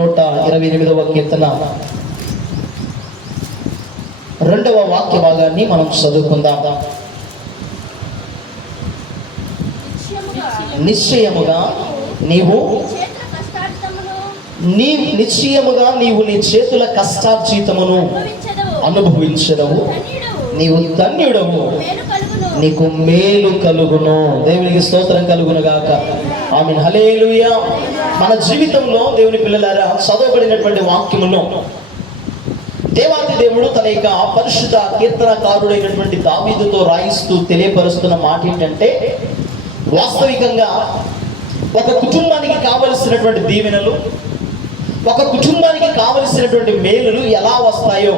128వ కీర్తన 2వ వాక్య భాగాన్ని మనం చదువుకుందాం. నిశ్చయముగా నీవు నీ చేతుల కష్టార్జితమును అనుభవించదవు, నీవు ధన్యుడవు, నీకు మేలు కలుగును. దేవునికి స్తోత్రం కలుగును గాక. ఆమేన్. హల్లెలూయా. మన జీవితంలో దేవుని పిల్లలారా, చదవబడినటువంటి వాక్యములో దేవాది దేవుడు తన యొక్క పరిశుద్ధ కీర్తనకారుడైనటువంటి దావీదుతో రాయిస్తూ తెలియపరుస్తున్న మాట ఏంటంటే, వాస్తవికంగా ఒక కుటుంబానికి కావలసినటువంటి దీవెనలు, ఒక కుటుంబానికి కావలసినటువంటి మేలులు ఎలా వస్తాయో,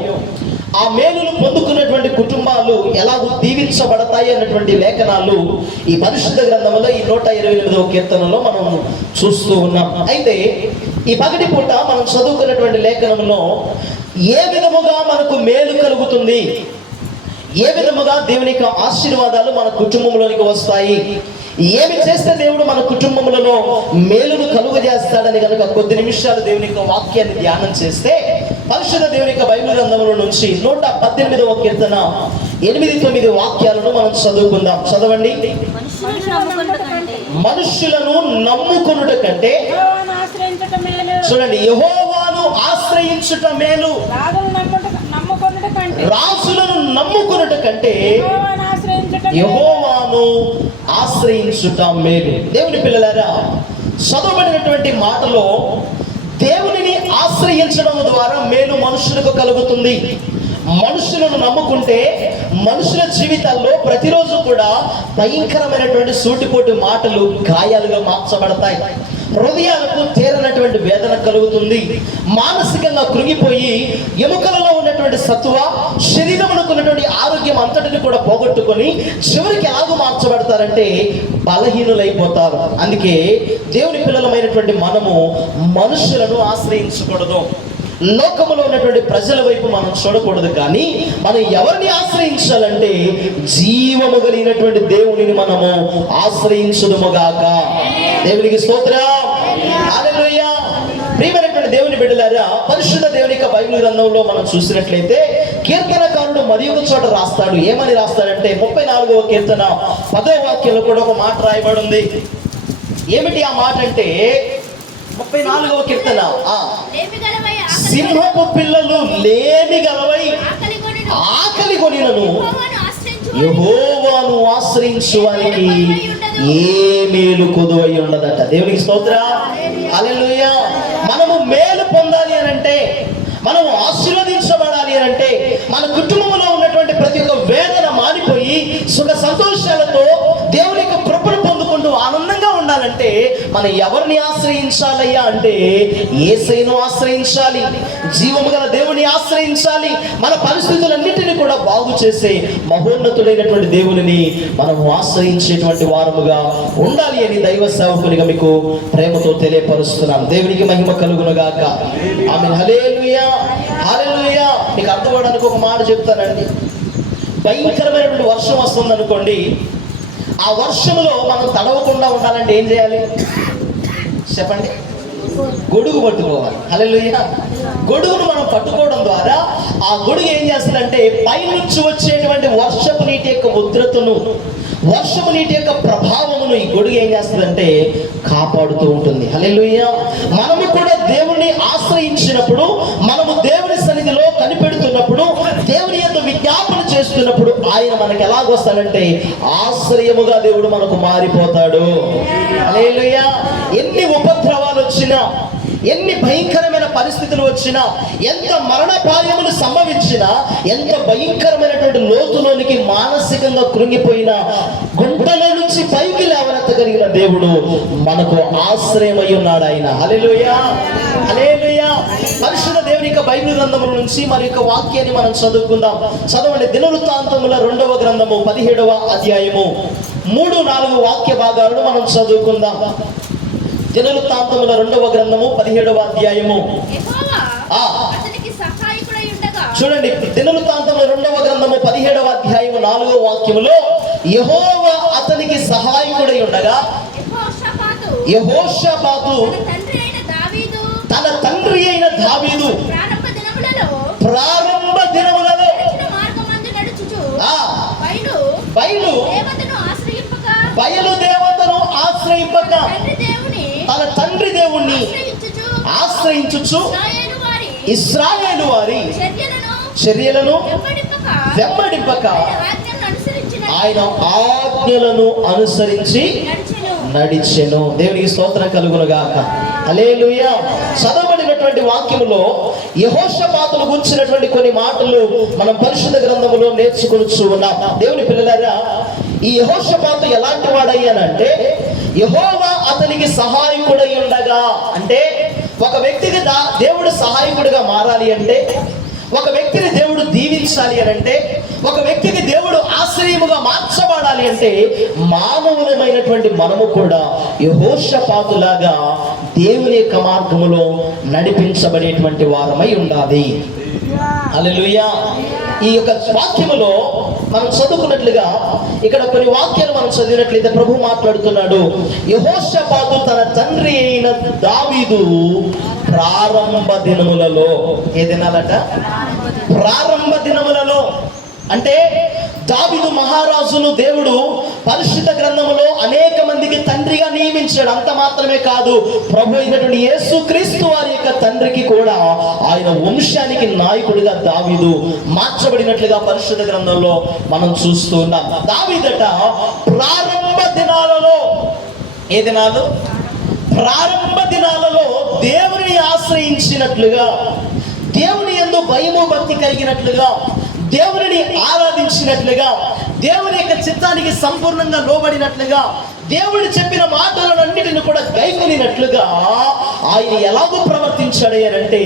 ఆ మేలులు పొందుకున్నటువంటి కుటుంబాలు ఎలాగూ దీవించబడతాయి అన్నటువంటి లేఖనాలు ఈ పరిశుద్ధ గ్రంథంలో ఈ 128వ కీర్తనలో మనం చూస్తూ ఉన్నాం. అయితే ఈ పగటి పూట మనం చదువుకున్నటువంటి లేఖనంలో ఏ విధముగా మనకు మేలు కలుగుతుంది, ఏ విధముగా దేవుని యొక్క ఆశీర్వాదాలు మన కుటుంబంలోనికి వస్తాయి, ఏమి చేస్తే దేవుడు మన కుటుంబములలో మేలును కలుగజేస్తాడని కనుక కొద్ది నిమిషాలు దేవుని యొక్క వాక్యాన్ని ధ్యానం చేస్తే, పరిశుద్ధ దేవుని యొక్క బైబిల్ గ్రంథంలో నుంచి 118వ కీర్తన 8-9 వాక్యాలను మనం చదువుకుందాం. చదవండి. మనుష్యులను నమ్ముకొనుట కంటే, చూడండి, యెహోవాను ఆశ్రయించుట మేలు, రాజులను నమ్ముకొనుట కంటే యెహోవాను ఆశ్రయించుట మేలు. దేవుని పిల్లలారా, చదవబడినటువంటి మాటలో దేవునిని ఆశ్రయించడం ద్వారా మేలు మనుషులకు కలుగుతుంది. మనుషులను నమ్ముకుంటే మనుషుల జీవితాల్లో ప్రతిరోజు కూడా భయంకరమైనటువంటి సూటిపోటి మాటలు గాయాలుగా మార్చబడతాయి. హృదయాలకు తీరనటువంటి వేదన కలుగుతుంది. మానసికంగా కృంగిపోయి ఎముకలలో ఉన్నటువంటి సత్వ, శరీరమునకు ఉన్నటువంటి ఆరోగ్యం అంతటిని కూడా పోగొట్టుకొని చివరికి ఎలాగో మార్చబడతారంటే బలహీనులైపోతారు. అందుకే దేవుని పిల్లలమైనటువంటి మనము మనుషులను ఆశ్రయించకూడదు, లోకములో ఉన్నటువంటి ప్రజల వైపు మనం చూడకూడదు. కానీ మనం ఎవరిని ఆశ్రయించాలంటే జీవము కలిగినటువంటి దేవునిని మనము ఆశ్రయించుదుముగాక. దేవునికి స్తోత్రం. హల్లెలూయా. ప్రియమైనటువంటి దేవుని బిడ్డలారా, పరిశుద్ధ దేవుని యొక్క బైబిల్ గ్రంథంలో మనం చూసినట్లయితే కీర్తనకారుడు మరి ఒక చోట రాస్తాడు. ఏమని రాస్తాడంటే 34వ కీర్తన 10వ వాక్యంలో కూడా ఒక మాట రాయబడి ఉంది. ఏమిటి ఆ మాట అంటే, 34వ కీర్తన, సింహపు పిల్లలు లేమి గలవై ఆకలి కొనినను యెహోవాను ఆశ్రయించు వారికి ఏ మేలు కొదువై ఉండదట. దేవునికి స్తోత్రం. హల్లెలూయా. మనము మేలు పొందాలి అని అంటే, మనము ఆశీర్వదించబడాలి అని అంటే, మన కుటుంబంలో ఉన్నటువంటి ప్రతి ఒక్క వేదన మానిపోయి సుఖ సంతోషాలతో దేవుని యొక్క కృపను పొందుకుంటూ ఆనందంగా ఉండాలంటే మనం ఎవరిని ఆశ్రయించాలయ్యా అంటే యేసయ్యను ఆశ్రయించాలి, జీవము గల దేవుని ఆశ్రయించాలి. మన పరిస్థితులన్నిటిని కూడా బాగు చేసే మహోన్నతుడైనటువంటి దేవుని మనం ఆశ్రయించేటువంటి వారముగా ఉండాలి అని దైవ సేవకునిగా మీకు ప్రేమతో తెలియపరుస్తున్నాను. దేవునికి మహిమ కలుగును గాక. ఆమేన్. హల్లెలూయా. హల్లెలూయా. మీకు అర్థమవడానికి ఒక మాట చెప్తానండి. భయంకరమైనటువంటి వర్షం వస్తుంది అనుకోండి, ఆ వర్షంలో మనం తడవకుండా ఉండాలంటే ఏం చేయాలి చెప్పండి? గొడుగు పట్టుకోవాలి. హల్లెలూయా. గొడుగును మనం పట్టుకోవడం ద్వారా ఆ గొడుగు ఏం చేస్తుందంటే పైనుంచి వచ్చేటువంటి వర్షపు నీటి యొక్క ఉధృతను, వర్షపు నీటి యొక్క ప్రభావమును ఈ గొడుగు ఏం చేస్తుందంటే కాపాడుతూ ఉంటుంది. హల్లెలూయా. మనము కూడా దేవుణ్ణి ఆశ్రయించినప్పుడు, మనము దేవుని సన్నిధిలో కనిపెడుతున్నప్పుడు, దేవుని యొక్క విజ్ఞాపన చేస్తున్నప్పుడు ఆయన మనకు ఎలాగొస్తాడంటే ఆశ్రయముగా దేవుడు మనకు మారిపోతాడు. హల్లెలూయా. ఎన్ని ఉపద్రవాలు వచ్చినా, ఎన్ని భయంకరమైన పరిస్థితులు వచ్చినా, ఎంత మరణపాయములు సంభవించినా, ఎంత భయంకరమైనటువంటి లోతులోనికి మానసికంగా కృంగిపోయిన గుంటలో నుంచి పైకి లేవనెత్తగలిగిన దేవుడు మనకు ఆశ్రయమై ఉన్నాడు ఆయన. హల్లెలూయా. హల్లెలూయా. పరిశుద్ధ దేవుని యొక్క బైబిల్ గ్రంథముల నుంచి మరి యొక్క వాక్యాన్ని మనం చదువుకుందాం. చదవండి. దినవృత్తాంతముల 2వ గ్రంథము 17వ అధ్యాయము 3-4 వాక్య భాగాలను మనం చదువుకుందాం. దినవృత్తాంతముల 2వ గ్రంథము 17వ అధ్యాయము. చూడండి. దినవృత్తాంతముల 2వ గ్రంథము 17వ అధ్యాయము 4వ వాక్యములో యెహోవా అతనికి సహాయకుడై ఉండగా యెహోషాపాతు తన తండ్రి అనుసరించుచు ఇశ్రాయేలు వారి చర్యలను వెంబడింపక ఆయన ఆజ్ఞలను అనుసరించి నడిచెను. దేవునికి స్తోత్రం కలుగునుగాక. హల్లెలూయా. చదవబడినటువంటి వాక్యములో యెహోషాపాతును గురించినటువంటి కొన్ని మాటలు మనం పరిశుద్ధ గ్రంథములో నేర్చుకొనుచు ఉన్నాం. దేవుని పిల్లలారా, ఈ యెహోషాపాతు ఎలాంటి వాడయ్యానంటే, యెహోవా అతనికి సహాయకుడై ఉండగా, అంటే ఒక వ్యక్తికి దేవుడు సహాయకుడిగా మారాలి అంటే, ఒక వ్యక్తిని దేవుడు దీవించాలి అని అంటే, ఒక వ్యక్తికి దేవుడు ఆశ్రయముగా మార్చబడాలి అంటే, మానవులమైనటువంటి మనము కూడా యెహోషాపాతులాగా దేవుని యొక్క మార్గములో నడిపించబడేటువంటి వారమై ఉండాలి. హల్లెలూయా. ఈ యొక్క వాక్యములో మనం చదువుకున్నట్లుగా ఇక్కడ కొన్ని వాక్యాలు మనం చదివినట్లయితే ప్రభు మాట్లాడుతున్నాడు. యెహోషాపాతు తన తండ్రి అయిన దావీదు ప్రారంభ దినములలో, ఏ దినాలట? ప్రారంభ దినములలో. అంటే దావీదు మహారాజును దేవుడు పరిశుద్ధ గ్రంథములో అనేక మందికి తండ్రిగా నియమించాడు. అంత మాత్రమే కాదు, ప్రభు అయినటువంటి యేసుక్రీస్తు వారి యొక్క తండ్రికి కూడా ఆయన వంశానికి నాయకుడిగా దావీదు మార్చబడినట్లుగా పరిశుద్ధ గ్రంథంలో మనం చూస్తూ ఉన్నాం. దావీదట ప్రారంభ దినాలలో, ఏ దినాలు? ప్రారంభ దినాలలో దేవుని ఆశ్రయించినట్లుగా, దేవుని యందు భయము భక్తి కలిగినట్లుగా, దేవుని ఆరాధించినట్లుగా, దేవుని యొక్క చిత్తానికి సంపూర్ణంగా లోబడినట్లుగా, దేవుడు చెప్పిన మాటలన్నిటిని కూడా గైకొనినట్లుగా ఆయన ఎలాగో ప్రవర్తించాడు అంటే,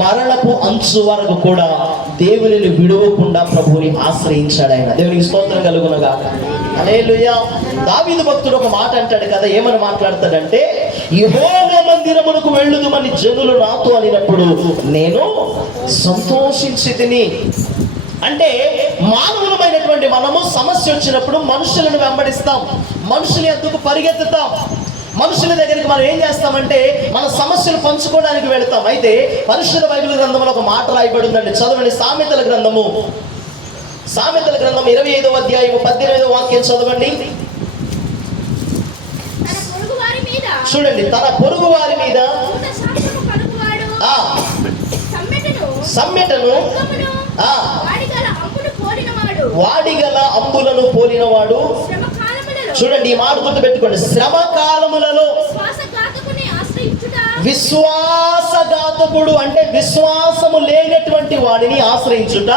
మరణపు అంచు వరకు కూడా దేవునిని విడవకుండా ప్రభువుని ఆశ్రయించాడు ఆయన. దేవునికి స్తోత్రం కలుగునుగాక. హల్లెలూయా. దావీదు భక్తుడు ఒక మాట అంటాడు కదా, ఏమని మాట్లాడతాడంటే, యెహోవా మందిరమునకు వెళ్ళుదుమని జనులు నాతో అనినప్పుడు నేను సంతోషించితిని. అంటే మానవులమైనటువంటి మనము సమస్య వచ్చినప్పుడు మనుషులను వెంబడిస్తాం, మనుషుల ఎద్దుకు పరిగెత్తుతాం, మనుషుల దగ్గరికి మనం ఏం చేస్తామంటే మన సమస్యలు పంచుకోవడానికి వెళతాం. అయితే పరిశుద్ధ బైబిల్ గ్రంథంలో ఒక మాట రాయబడి ఉందండి, చదవండి. సామెతల గ్రంథము 25వ అధ్యాయము 18వ వాక్యం చదవండి. చూడండి, తన పొరుగు వారి మీద సమ్మెటను వాడిగల అంబులను పోలినవాడు. చూడండి, ఈ మాట గుర్తు పెట్టుకోండి. శ్రమ కాలములలో విశ్వాసఘాతకుడు అంటే విశ్వాసము లేనటువంటి వాడిని ఆశ్రయించుట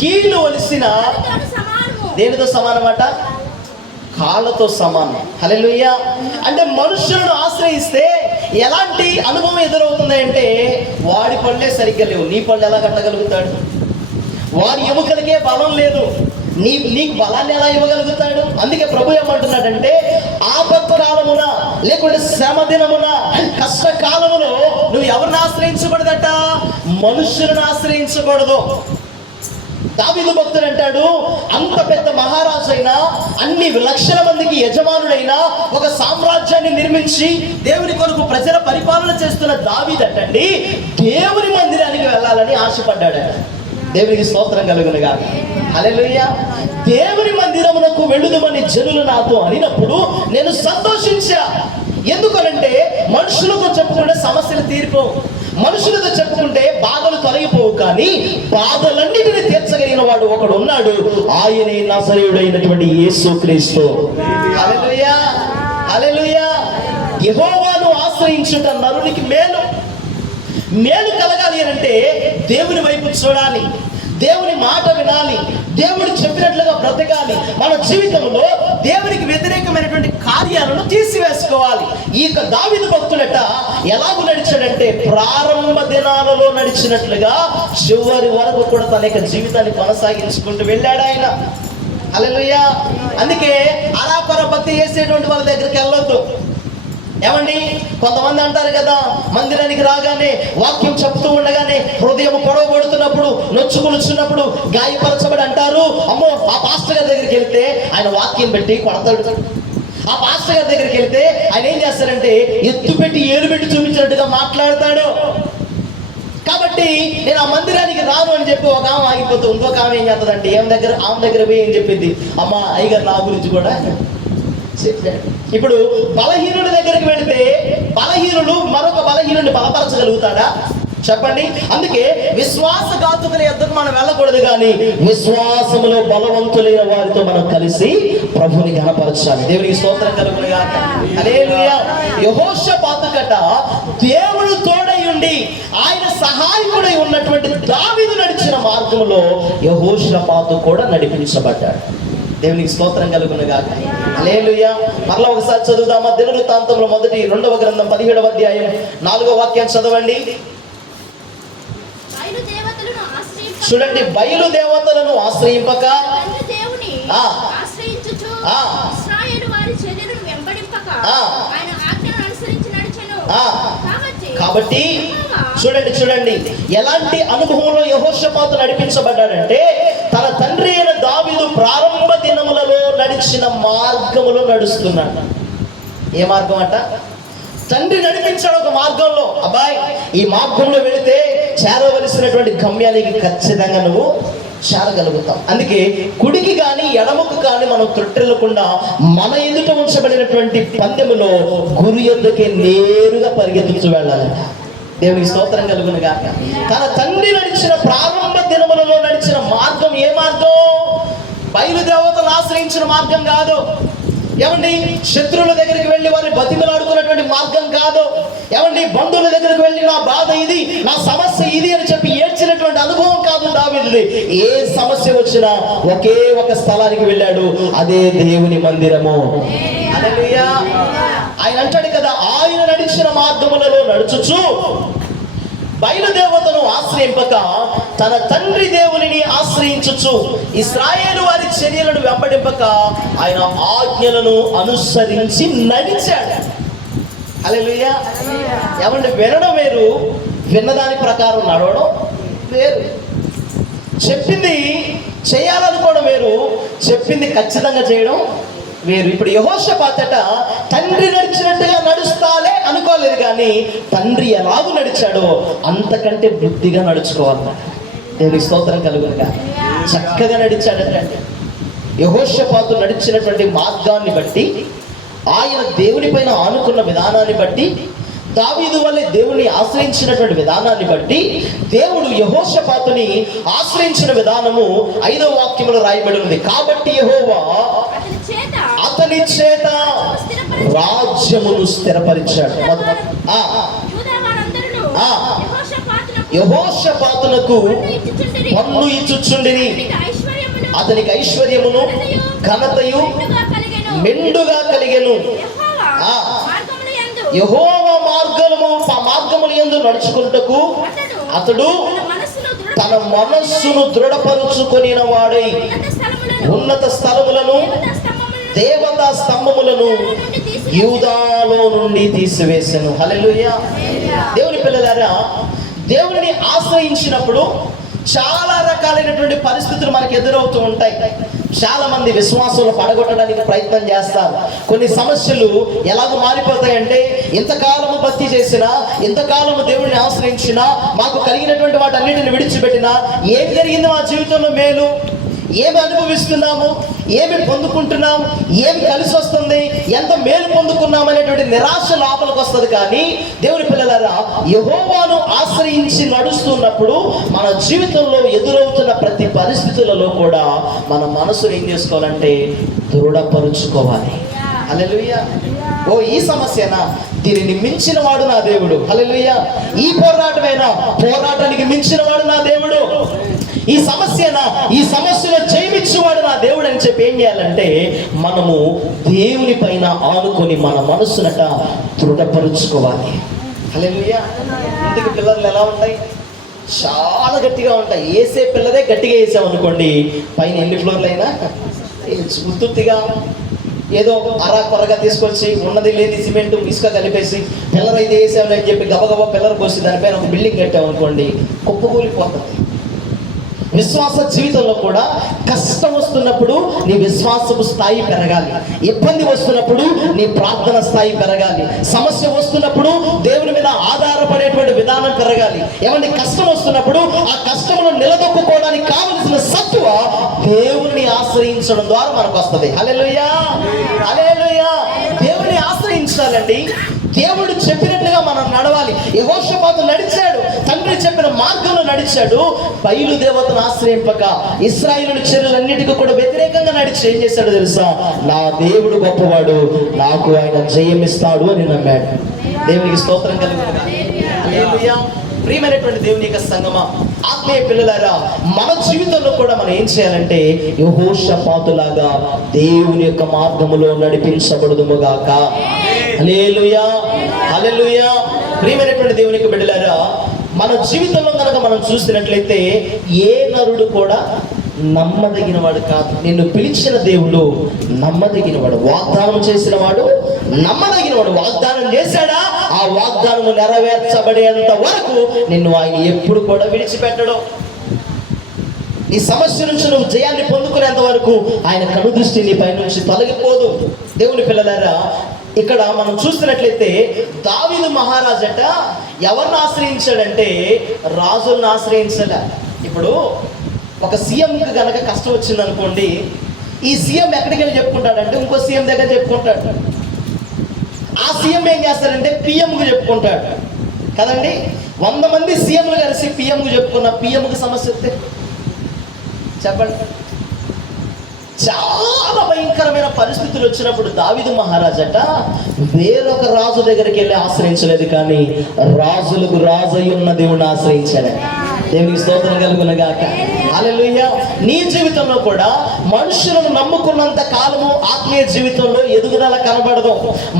కీలు వలసిన దేనితో సమానమాట? కాళ్ళతో సమానం. హల్లెలూయా. అంటే మనుషులను ఆశ్రయిస్తే ఎలాంటి అనుభవం ఎదురవుతుంది అంటే, వాడి పళ్ళే సరిగ్గా లేవు, నీ పళ్ళు ఎలా కట్టగలుగుతాడు? వాడి ఎముకలకే బలం లేదు, నీకు బలాన్ని ఎలా ఇవ్వగలుగుతాడు? అందుకే ప్రభు ఏమంటున్నాడంటే, ఆపత్కాలమున లేకుంటే శ్రమ దినమున, కష్టకాలములో నువ్వు ఎవరిని ఆశ్రయించకూడదట? మనుషులను ఆశ్రయించకూడదు. దావీదు భక్తుడు అంటాడు, అంత పెద్ద మహారాజు అయినా, అన్ని లక్షల మందికి యజమానుడైనా, ఒక సామ్రాజ్యాన్ని నిర్మించి దేవుని కొరకు ప్రజల పరిపాలన చేస్తున్న దావీదు అంటండి, దేవుని మందిరానికి వెళ్ళాలని ఆశపడ్డాడు. దేవునికి స్తోత్రం కలుగునుగాక. హల్లెలూయా. దేవుని మందిరమునకు వెళ్ళుదుమని జనులు నాతో అనినప్పుడు నేను సంతోషించా. ఎందుకనంటే మనుషులతో చెప్పుకుంటే సమస్యలు తీరిపోవు, మనుషులతో చెప్పుకుంటే బాధలు తొలగిపోవు, కానీ బాధలన్నిటిని తీర్చగలిగిన వాడు ఒకడు ఉన్నాడు, ఆయనే నజరేయుడైనటువంటి యేసుక్రీస్తు. హల్లెలూయా. హల్లెలూయా. యెహోవాను ఆశ్రయించుట నరునికి మేలు. మేలు కలగాలి అంటే దేవుని వైపు చూడాలి, దేవుని మాట వినాలి, దేవుడు చెప్పినట్లుగా బ్రతకాలి. మన జీవితంలో దేవునికి వ్యతిరేకమైనటువంటి కార్యాలను తీసివేసుకోవాలి. ఈ దావీదు భక్తుడట ఎలాగూ నడిచాడంటే, ప్రారంభ దినాలలో నడిచినట్లుగా చివరి వరకు కూడా తన యొక్క జీవితాన్ని కొనసాగించుకుంటూ వెళ్ళాడు ఆయన. హల్లెలూయా. అందుకే అరాపర భక్తి చేసేటువంటి వాళ్ళ దగ్గరికి వెళ్ళొద్దు. ఏమండి, కొంతమంది అంటారు కదా, మందిరానికి రాగానే వాక్యం చెప్తూ ఉండగానే హృదయం పొడవబడుతున్నప్పుడు, నొచ్చుకునిచ్చినప్పుడు, గాయపరచబడి అంటారు, అమ్మో ఆ పాస్టర్ గారి దగ్గరికి వెళ్తే ఆయన వాక్యం పెట్టి కొడతాడు. ఆ పాస్టర్ గారి దగ్గరికి వెళ్తే ఆయన ఏం చేస్తారంటే ఎత్తు పెట్టి ఏలు పెట్టి చూపించినట్టుగా మాట్లాడతాడు. కాబట్టి నేను ఆ మందిరానికి రాను అని చెప్పి ఒక ఆమె ఆగిపోతే ఇంకొక ఆమె ఏం చేస్తుందంటే ఆమె దగ్గర పోయి ఏం చెప్పింది, అమ్మ అయ్యగారు నా గురించి కూడా చెప్పాడు. ఇప్పుడు బలహీనుడి దగ్గరికి వెళితే బలహీన బలపరచగలుగుతాడా? చెప్పండి. అందుకే విశ్వాసఘాతుకుల యొద్దకు మనం వెళ్ళకూడదు, కానీ విశ్వాసములో బలవంతులైన వారితో మనం కలిసి ప్రభుని ఘనపరచాలి. దేవునికి స్తోత్రం కలుగును గాక. హల్లెలూయా. యెహోషాపాతుకట దేవుడు తోడై ఉండి ఆయన సహాయకుడై ఉన్నటువంటి దావీదు నడిచిన మార్గంలో యెహోషాపాతు కూడా నడిపించబడ్డాడు. దేవునికి స్తోత్రం కలుగును గాక. హల్లెలూయా. మరలా ఒకసారి చదువుదామా? దినవృత్తాంతముల 2వ గ్రంథం 17వ అధ్యాయం 4వ వాక్యం చదవండి. చూడండి, బయలు దేవతలను ఆశ్రయింపక కాబట్టి చూడండి ఎలాంటి అనుభవంలో యెహోషాపాతు నడిపించబడ్డాడంటే, తన తండ్రి అయిన దావీదు ప్రారంభ దినములలో నడిచిన మార్గములో నడుస్తున్నాడు. ఏ మార్గం అంట? తండ్రి నడిపించాడు ఒక మార్గంలో. అబ్బాయి, ఈ మార్గంలో వెళితే చేరవలసినటువంటి గమ్యానికి ఖచ్చితంగా నువ్వు చేరగలుగుతాం. అందుకే కుడికి కానీ ఎడమకు కానీ మనం త్రొట్టెల్లకుండా మన ఎదుట ఉంచబడినటువంటి పందెములో గురి యొద్దకే నేరుగా పరిగెత్తుచు వెళ్ళాలంట. దేవునికి స్తోత్రం కలుగును గాక. తన తండ్రి నడిచిన ప్రారంభ దినములలో నడిచిన మార్గం ఏ మార్గం? బయలుదేవతలు ఆశ్రయించిన మార్గం కాదు. ఏమండి, శత్రువుల దగ్గరికి వెళ్ళి వారిని బతిమలాడుకున్నటువంటి మార్గం కాదు. ఏమండి, బంధువుల దగ్గరికి వెళ్ళి నా బాధ ఇది, నా సమస్య ఇది అని చెప్పి ఏడ్చినటువంటి అనుభవం కాదు దావీదుది. ఏ సమస్య వచ్చినా ఒకే ఒక స్థలానికి వెళ్ళాడు, అదే దేవుని మందిరము. హల్లెలూయా. ఆయన అంటాడు కదా, ఆయన నడిచిన మార్గములలో నడుచుచు బయలుదేవతను ఆశ్రయింపక తన తండ్రి దేవునిని ఆశ్రయించుచు ఇశ్రాయేలు వారి చర్యలను వెంబడింపక ఆయన ఆజ్ఞలను అనుసరించి నడిచాడు. హల్లెలూయా. ఏమంటే, వినడం వేరు, విన్నదాని ప్రకారం నడవడం వేరు. చెప్పింది చేయాలనుకోవడం వేరు, చెప్పింది ఖచ్చితంగా చేయడం వేరు. ఇప్పుడు యెహోషాపాతట తండ్రి నడిచినట్టుగా నడుస్తాలే అనుకోలేదు, కానీ తండ్రి ఎలాగూ నడిచాడో అంతకంటే బుద్ధిగా నడుచుకోవాలన్నమాట. దేవునికి స్తోత్రం కలుగునుగా. చక్కగా నడిచాడంటే యెహోషాపాతు నడిచినటువంటి మార్గాన్ని బట్టి, ఆయన దేవుని పైన ఆనుకున్న విధానాన్ని బట్టి, దావీదు వల్లే దేవుని ఆశ్రయించినటువంటి విధానాన్ని బట్టి దేవుడు యెహోషాపాతుని ఆశ్రయించిన విధానము 5వ వాక్యములో రాయబడి ఉంది. కాబట్టి యెహోవా అతని చేత రాజ్యమును స్థిరపరిచాడు. యెహోషాపాతునకు పన్ను ఇచ్చుచుండిరి, అతనికి ఐశ్వర్యమును ఘనతయు మెండుగా కలిగెను. యెహోవా మార్గముల యందు నడుచుకుంటకు అతడు తన మనస్సును దృఢపరుచుకొనిన వాడై ఉన్నత స్థలములను దేవతా స్తంభములను యూదాలో నుండి తీసివేసెను. హల్లెలూయా. దేవుని పిల్లలారా, దేవుని ఆశ్రయించినప్పుడు చాలా రకాలైనటువంటి పరిస్థితులు మనకు ఎదురవుతూ ఉంటాయి. చాలా మంది విశ్వాసులు పడగొట్టడానికి ప్రయత్నం చేస్తారు. కొన్ని సమస్యలు ఎలాగో మారిపోతాయంటే, ఇంతకాలము భక్తి చేసినా, ఇంతకాలము దేవుడిని ఆశ్రయించినా, మాకు కలిగినటువంటి వాటన్నిటిని విడిచిపెట్టినా ఏం జరిగింది మా జీవితంలో మేలు, ఏమి అనుభవిస్తున్నాము, ఏమి పొందుకుంటున్నాం, ఏమి కలిసి వస్తుంది, ఎంత మేలు పొందుకున్నాం అనేటువంటి నిరాశ లోపలికి వస్తుంది. కానీ దేవుని పిల్లలారా, యెహోవాను ఆశ్రయించి నడుస్తున్నప్పుడు మన జీవితంలో ఎదురవుతున్న ప్రతి పరిస్థితులలో కూడా మన మనసును ఏం చేసుకోవాలంటే దృఢపరుచుకోవాలి. హల్లెలూయా. ఓ, ఈ సమస్యనా, దీనిని మించిన వాడు నా దేవుడు. హల్లెలూయా. ఈ పోరాటమేనా, పోరాటానికి మించిన వాడు నా దేవుడు. ఈ సమస్యనా, ఈ సమస్యలో జయమిచ్చేవాడు నా దేవుడు అని చెప్పి ఏం చేయాలంటే, మనము దేవుని పైన ఆనుకొని మన మనస్సునట దృఢపరుచుకోవాలి. హల్లెలూయా. ఇంటికి పిల్లలు ఎలా ఉంటాయి? చాలా గట్టిగా ఉంటాయి. వేసే పిల్లదే గట్టిగా వేసామనుకోండి, పైన ఎన్ని ఫ్లోర్లు అయినా ఉత్తుగా ఏదో అరా కొరగా తీసుకొచ్చి ఉన్నది లేని సిమెంట్ ఇసుక కలిపేసి పిల్లర్ అయితే వేసామని చెప్పి గబగబా పిల్లర్ కోసి దానిపైన ఒక బిల్డింగ్ కట్టామనుకోండి, కుప్పకూలిపోతుంది. విశ్వాస జీవితంలో కూడా కష్టం వస్తున్నప్పుడు నీ విశ్వాసపు స్థాయి పెరగాలి, ఇబ్బంది వస్తున్నప్పుడు నీ ప్రార్థన స్థాయి పెరగాలి, సమస్య వస్తున్నప్పుడు దేవుని మీద ఆధారపడేటువంటి విధానం పెరగాలి. ఏమంటే, కష్టం వస్తున్నప్పుడు ఆ కష్టంలో నిలదొక్కుకోవడానికి కావలసిన సత్వ దేవుని ఆశ్రయించడం ద్వారా మనకు వస్తుంది. హల్లెలూయా, హల్లెలూయా. దేవుని ఆశ్రయించాలండి. దేవుడు చెప్పినట్లుగా మనం నడవాలి. యెహోషాపాతు నడిచాడు, తండ్రి చెప్పిన మార్గంలో నడిచాడు. బయలుదేవతను ఆశ్రయింపక ఇశ్రాయేలు చర్యలన్నిటికీ కూడా వ్యతిరేకంగా నడిచి ఏం చేశాడు తెలుసా? నా దేవుడు గొప్పవాడు, నాకు ఆయన జయమిస్తాడు అని నమ్మాడు. దేవునికి స్తోత్రం కలుగును గాక. హల్లెలూయా. ప్రియమైనటువంటి దేవుని యొక్క సంగమా, ఆత్మీయ పిల్లలారా, మన జీవితంలో కూడా మనం ఏం చేయాలంటే యెహోషాపాతులాగా దేవుని యొక్క మార్గములో నడిపించబడుదుముగాక. హల్లెలూయా, హల్లెలూయా. ప్రియమైనటువంటి దేవుని యొక్క బిడ్డలారా, మన జీవితంలో కనుక మనం చూసినట్లయితే ఏ నరుడు కూడా నమ్మదగిన వాడు కాదు. నిన్ను పిలిచిన దేవుడు నమ్మదగిన వాడు, వాగ్దానం చేసిన వాడు నమ్మదగిన వాడు. వాగ్దానం చేశాడా, ఆ వాగ్దానము నెరవేర్చబడేంత వరకు నిన్ను ఆయన ఎప్పుడు కూడా విడిచిపెట్టడం. నీ సమస్య నుంచి నువ్వు జయాన్ని పొందుకునేంత వరకు ఆయన కనుదృష్టి నీ పై నుంచి తొలగిపోదు. దేవుని పిల్లలారా, ఇక్కడ మనం చూస్తున్నట్లయితే దావీదు మహారాజట ఎవరిని ఆశ్రయించాడంటే రాజులను ఆశ్రయించలే. ఇప్పుడు ఒక సీఎంకి కనుక కష్టం వచ్చింది అనుకోండి, ఈ సీఎం ఎక్కడికి వెళ్ళి చెప్పుకుంటాడంటే ఇంకో సీఎం దగ్గర చెప్పుకుంటాడు. ఆ సీఎం ఏం చేస్తాడంటే పిఎంకు చెప్పుకుంటాడు కదండి. 100 మంది సీఎంలు కలిసి పిఎంకు చెప్పుకున్న పిఎంకు సమస్య వస్తే చెప్పండి. చాలా భయంకరమైన పరిస్థితులు వచ్చినప్పుడు దావీదు మహారాజట వేరొక రాజు దగ్గరికి వెళ్ళి ఆశ్రయించలేదు, కానీ రాజులకు రాజు అయి ఉన్న దేవుడిని ఆశ్రయించాడు. దేవునికి స్తోత్రం కలుగును గాక. హల్లెలూయా. నీ జీవితంలో కూడా మనుషులను నమ్ముకున్నంత కాలము ఆత్మీయ జీవితంలో ఎదుగుదల కనబడదు.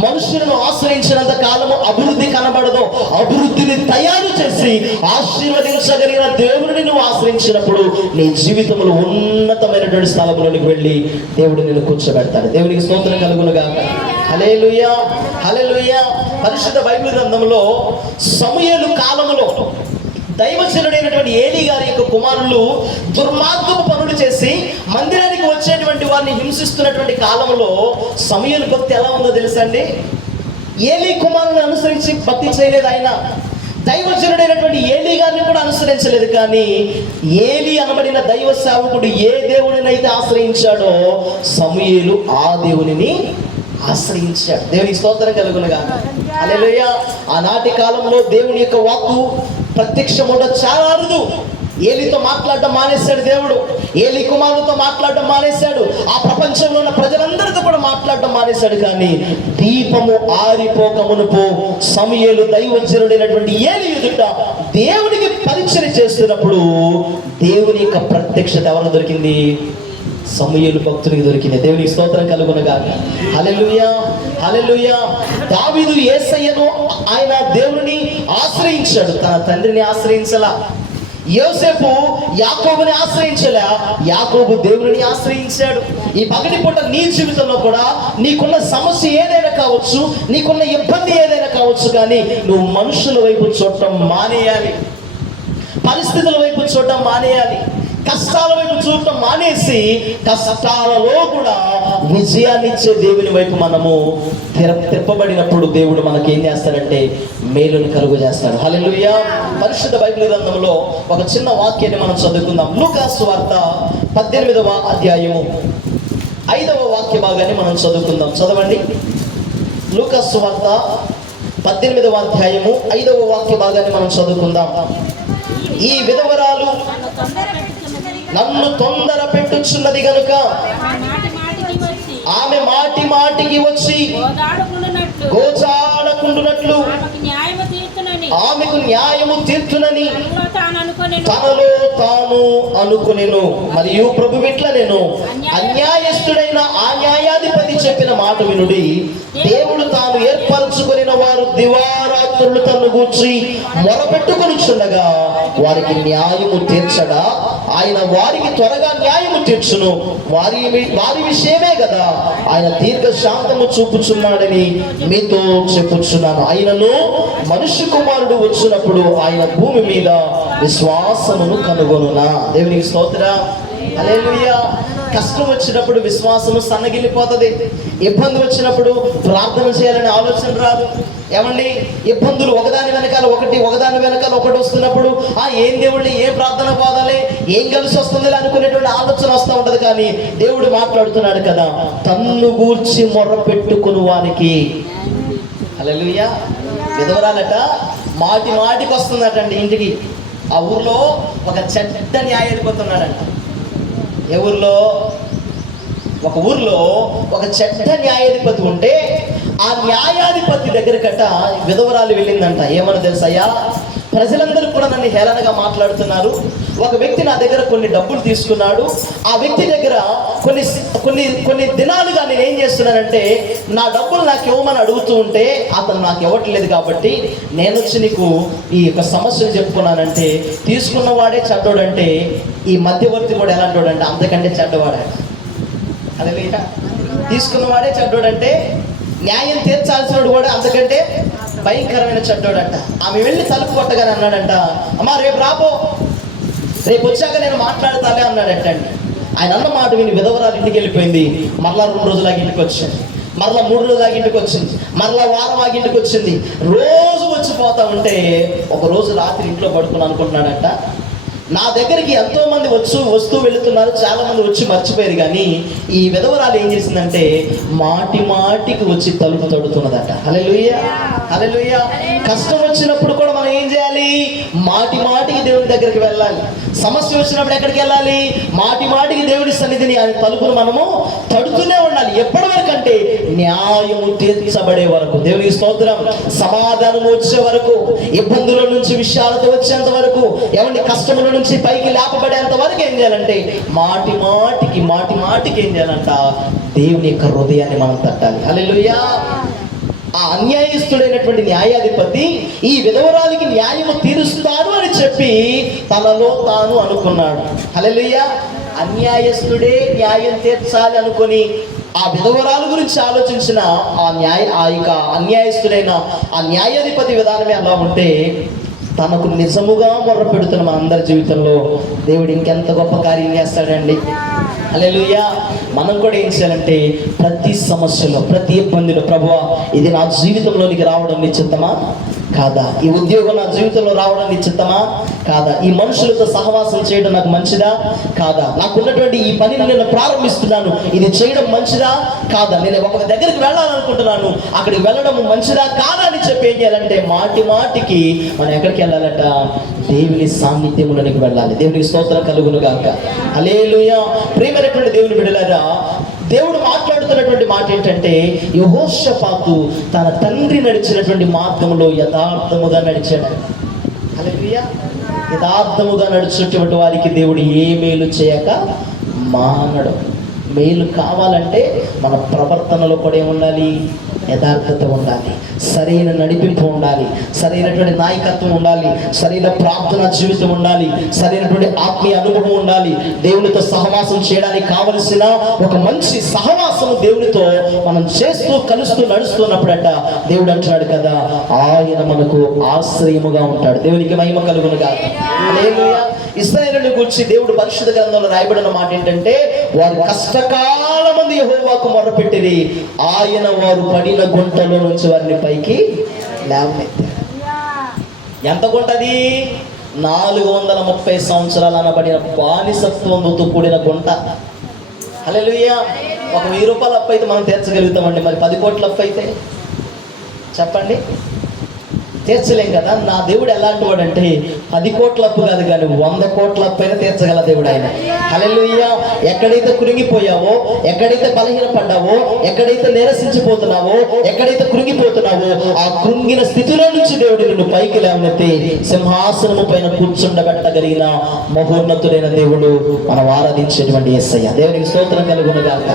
మనుషులను ఆశ్రయించినంత కాలము అభివృద్ధి కనబడదు. అభివృద్ధిని తయారు చేసి ఆశీర్వదించగలిగిన దేవుడిని నువ్వు ఆశ్రయించినప్పుడు నీ జీవితంలో ఉన్నతమైనటువంటి స్థలంలోనికి వెళ్ళి దేవుడు నిన్ను కూర్చోబెడతాడు. దేవునికి స్తోత్రం కలుగును గాక. హల్లెలూయా, హల్లెలూయా. పరిశుద్ధ బైబిల్ గ్రంథంలో సమూయేలు కాలములో దైవజనుడైనటువంటి ఏలీ గారి యొక్క కుమారులు దుర్మార్గపు పనులు చేసి మందిరానికి వచ్చేటువంటి వారిని హింసిస్తున్నటువంటి కాలంలో సమూయేలు భక్తి ఎలా ఉందో తెలుసా అండి? ఏలీ కుమారులను అనుసరించి భక్తి చేయలేదు ఆయన. దైవజనుడైనటువంటి ఏలీ గారిని కూడా అనుసరించలేదు, కానీ ఏలీ అనబడిన దైవ సేవకుడు ఏ దేవుడినైతే ఆశ్రయించాడో సమూయేలు ఆ దేవునిని ఆశ్రయించాడు. దేవునికి స్తోత్రం కలుగును గాక. హల్లెలూయా. ఆనాటి కాలంలో దేవుని యొక్క వాక్కు ప్రత్యక్షమవడం చాలా అరుదు. ఏలీతో మాట్లాడడం మానేశాడు దేవుడు. ఏలీ కుమారులతో మాట్లాడడం మానేశాడు. ఆ ప్రపంచంలో ఉన్న ప్రజలందరితో కూడా మాట్లాడడం మానేశాడు. కానీ దీపము ఆరిపోక మునుపు సమూయేలు దైవజనుడైనటువంటి ఏలీ ఎదుట దేవునికి పరిచయం చేస్తున్నప్పుడు దేవుని యొక్క ప్రత్యక్షత ఎవరు దొరికింది? సమూయేలు భక్తునికి దొరికింది. దేవునికి స్తోత్రం కలుగును గాక. హల్లెలూయా, హల్లెలూయా. దావీదు యేసయ్యను ఆయన దేవుని ఆశ్రయించాడు, తన తండ్రిని ఆశ్రయించలా. యోసేపు యాకోబుని ఆశ్రయించలే, యాకోబు దేవుని ఆశ్రయించాడు. ఈ పగటి పూట నీ జీవితంలో కూడా నీకున్న సమస్య ఏదైనా కావచ్చు, నీకున్న ఇబ్బంది ఏదైనా కావచ్చు, కానీ నువ్వు మనుషుల వైపు చూడటం మానేయాలి. పరిస్థితుల వైపు చూడటం మానేయాలి. కష్టాల వైపు చూడటం మానేసి కష్టాలలో కూడా విజయాన్ని ఇచ్చే దేవుని వైపు మనము తిప్పబడినప్పుడు దేవుడు మనకి ఏం చేస్తాడంటే మేలును కలుగు చేస్తాడు. హల్లెలూయా. పరిశుద్ధ బైబిల్ గ్రంథంలో ఒక చిన్న వాక్యాన్ని మనం చదువుకుందాం. లూకా సువార్త 18వ అధ్యాయము 5వ వాక్య భాగాన్ని మనం చదువుకుందాం. చదవండి. లూకా సువార్త 18వ అధ్యాయము 5వ వాక్య భాగాన్ని మనం చదువుకుందాం. ఈ విధవరాలు నన్ను తొందర పెట్టుచున్నది గనుక ఆమె మాటి మాటికి వచ్చి గోచాడకుండునట్లు ఆమెకు న్యాయము తీర్చునని తనలో తాను అనుకొనెను. మరియు ప్రభు ఇట్లా నేను అన్యాయస్తుడైన ఆ న్యాయాధిపతి చెప్పిన మాట వినుడి. దేవుడు తాను ఏర్పరచుకొనిన వారు దివారాత్రులు తన్ను గూర్చి మొరపెట్టుకొనిచుండగా వారికి న్యాయము తీర్చడా? ఆయన వారికి త్వరగా న్యాయము తీర్చును. వారి విషయమే కదా ఆయన దీర్ఘ శాంతము చూపుచున్నాడని మీతో చెప్పుచున్నాను. ఆయనను మనుష్య కుమారుడు వచ్చినప్పుడు ఆయన భూమి మీద విశ్వాసమును కనుగొనునా. దేవునికి స్తోత్రం. హల్లెలూయా. కష్టం వచ్చినప్పుడు విశ్వాసము సన్నగిల్లిపోతుంది. ఇబ్బంది వచ్చినప్పుడు ప్రార్థన చేయాలనే ఆలోచన రాదు. ఏమండి, ఇబ్బందులు ఒకదాని వెనకాల ఒకటి వస్తున్నప్పుడు ఏం దేవుళ్ళు ఏం ప్రార్థన పోదాలి, ఏం కలిసి వస్తుంది అనుకునేటువంటి ఆలోచన వస్తూ ఉంటది. కానీ దేవుడు మాట్లాడుతున్నాడు కదా, తన్ను గూర్చి మొర్ర పెట్టుకుని వానికి. హల్లెలూయా. విధవరాలట మాటి మాటికి వస్తుందటండి ఇంటికి. ఆ ఊర్లో ఒక చెడ్డ న్యాయాధిపతి ఉన్నాడంట. ఏ ఊర్లో? ఒక ఊర్లో ఒక చెడ్డ న్యాయాధిపతి ఉంటే ఆ న్యాయాధిపతి దగ్గరకట విధవరాలు వెళ్ళిందంట. ఏమని తెలుసయ్యా, ప్రజలందరూ కూడా నన్ను హేళనగా మాట్లాడుతున్నారు. ఒక వ్యక్తి నా దగ్గర కొన్ని డబ్బులు తీసుకున్నాడు. ఆ వ్యక్తి దగ్గర కొన్ని దినాలుగా నేను ఏం చేస్తున్నానంటే, నా డబ్బులు నాకు ఇవ్వమని అడుగుతూ ఉంటే అతను నాకు ఇవ్వట్లేదు. కాబట్టి నేను వచ్చి నీకు ఈ యొక్క సమస్యలు చెప్పుకున్నానంటే, తీసుకున్నవాడే చెడ్డోడంటే ఈ మధ్యవర్తి కూడా ఎలాంటోడంటే అంతకంటే చెడ్డవాడే. అదే తీసుకున్నవాడే చెడ్డోడంటే న్యాయం తీర్చాల్సినోడు కూడా అంతకంటే భయంకరమైన చెడ్డోడంట. ఆమె వెళ్ళి తలుపు కొట్టగానే అన్నాడంట, అమ్మా రేపు రాపో, రేపు వచ్చాక నేను మాట్లాడతాలే అన్నాడటండి. ఆయన అన్న మాట విని విధవరాలు ఇంటికి వెళ్ళిపోయింది. మరలా 2 రోజులాగా ఇంటికి వచ్చింది, మరలా 3 రోజులాగా ఇంటికి వచ్చింది, మరలా వారం ఆగి ఇంటికి వచ్చింది. రోజు వచ్చిపోతా ఉంటే ఒక రోజు రాత్రి ఇంట్లో పడుకుని అనుకుంటున్నాడంట, నా దగ్గరికి ఎంతో మంది వస్తూ వెళుతున్నారు, చాలా మంది వచ్చి మర్చిపోయారు. కానీ ఈ విధవరాలు ఏం చేసిందంటే మాటి మాటికి వచ్చి తలుపు తడుతున్నదట. హల్లెలూయా, హల్లెలూయా. కష్టం వచ్చినప్పుడు కూడా మనం ఏం చేయాలి? మాటి మాటికి దేవుని దగ్గరికి వెళ్ళాలి. సమస్య వచ్చినప్పుడు ఎక్కడికి వెళ్ళాలి? మాటి మాటికి దేవుడి సన్నిధిని ఆయన తలుపును మనము తడుతూనే ఉండాలి. ఎప్పటి వరకు అంటే న్యాయము తీర్చబడే వరకు. దేవునికి స్తోత్రం. సమాధానం వచ్చే వరకు, ఇబ్బందుల నుంచి విషయాలతో వచ్చేంత వరకు, ఎవరి కష్టముల నుంచి పైకి లేపబడేంత వరకు ఏం చేయాలంటే మాటి మాటికి ఏం చేయాలంట? దేవుని యొక్క హృదయాన్ని మనం తట్టాలి. హల్లెలూయా. ఆ అన్యాయస్తుడైనటువంటి న్యాయాధిపతి ఈ విధవరాలికి న్యాయము తీరుస్తాను అని చెప్పి తనలో తాను అనుకున్నాడు. హల్లెలూయా. అన్యాయస్తుడే న్యాయం తీర్చాలి అనుకొని ఆ విధవరాలు గురించి ఆలోచించిన ఆ యొక్క అన్యాయస్తుడైన ఆ న్యాయాధిపతి విధానమే అలా ఉంటే, తనకు నిజముగా మొర్ర పెడుతున్న మనందరి జీవితంలో దేవుడు ఇంకెంత గొప్ప కార్యం చేస్తాడండి. హల్లెలూయా. మనం కూడా ఏం చేయాలంటే ప్రతి సమస్యలో, ప్రతి ఇబ్బందిలో, ప్రభువా ఇది నా జీవితంలోనికి రావడం నీ చిత్తమా కాదా? ఈ ఉద్యోగం నా జీవితంలో రావడం నీ చిత్తమా కాదా? ఈ మనుషులతో సహవాసం చేయడం నాకు మంచిదా కాదా? నాకున్నటువంటి ఈ పనిని నేను ప్రారంభిస్తున్నాను, ఇది చేయడం మంచిదా కాదా? నేను ఒక దగ్గరికి వెళ్ళాలనుకుంటున్నాను, అక్కడికి వెళ్ళడం మంచిదా కాదా అని చెప్పి ఏం చేయాలంటే మాటికి మనం ఎక్కడికి వెళ్ళాలంట? దేవుని సాన్నిధ్యములోనికి వెళ్ళాలి. దేవునికి స్తోత్రం కలుగును గాక. హల్లెలూయా. ప్రియమైనటువంటి దేవుని బిడ్డలారా, దేవుడు మాట్లాడుతున్నటువంటి మాట ఏంటంటే, యెహోషాపాతు తన తండ్రి నడిచినటువంటి మార్గంలో యథార్థముగా నడిచాడు. హల్లెలూయా. యథార్థముగా నడిచినటువంటి వారికి దేవుడు ఏ మేలు చేయక మానడు. మేలు కావాలంటే మన ప్రవర్తనలో కూడా ఏముండాలి? యథార్థత ఉండాలి, సరైన నడిపింపు ఉండాలి, సరైనటువంటి నాయకత్వం ఉండాలి, సరైన ప్రార్థన జీవితం ఉండాలి, సరైనటువంటి ఆత్మీయ అనుభవం ఉండాలి. దేవునితో సహవాసం చేయడానికి కావలసిన ఒక మంచి సహవాసం దేవునితో మనం చేస్తూ కలుస్తూ నడుస్తున్నప్పుడట దేవుడు అంటున్నాడు కదా, ఆయన మనకు ఆశ్రయముగా ఉంటాడు. దేవునికి మహిమ కలుగును గాక. హల్లెలూయా. ఇశ్రాయేలుని గురించి దేవుడు పరిశుద్ధ గ్రంథంలో రాయబడిన మాట ఏంటంటే, వారు కష్టకాలమందు యెహోవాకు మొర్రపెట్టిరి, ఆయన వారు పడిన గుంటలో నుంచి వారిని పైకి లేవనెత్తారు. ఎంత గుంటది? 430 సంవత్సరాలు అనబడిన బానిసత్వంతో కూడిన గుంట. హల్లెలూయా. ఒక 1000 రూపాయల అప్పు అయితే మనం తీర్చగలుగుతామండి, మరి 10 కోట్ల అప్పు అయితే చెప్పండి, తీర్చలేం కదా. నా దేవుడు ఎలాంటి వాడు అంటే 10 కోట్ల అప్పు కాదు కానీ 100 కోట్ల అప్పు అయినా తీర్చగల దేవుడు ఆయన. హల్లెలూయా. ఎక్కడైతే కృంగిపోయావో, ఎక్కడైతే బలహీనపడ్డావో, ఎక్కడైతే నిరసించిపోతున్నావో, ఎక్కడైతే కృంగిపోతున్నావో, ఆ కృంగిన స్థితిలో నుంచి దేవుడు నిన్ను పైకి లేవనెత్తి సింహాసనము పైన కూర్చుండబెట్టగలిగిన మహోన్నతుడైన దేవుడు మనం ఆరాధించేటువంటి యేసయ్య. దేవునికి స్తోత్రం కలుగును గాక.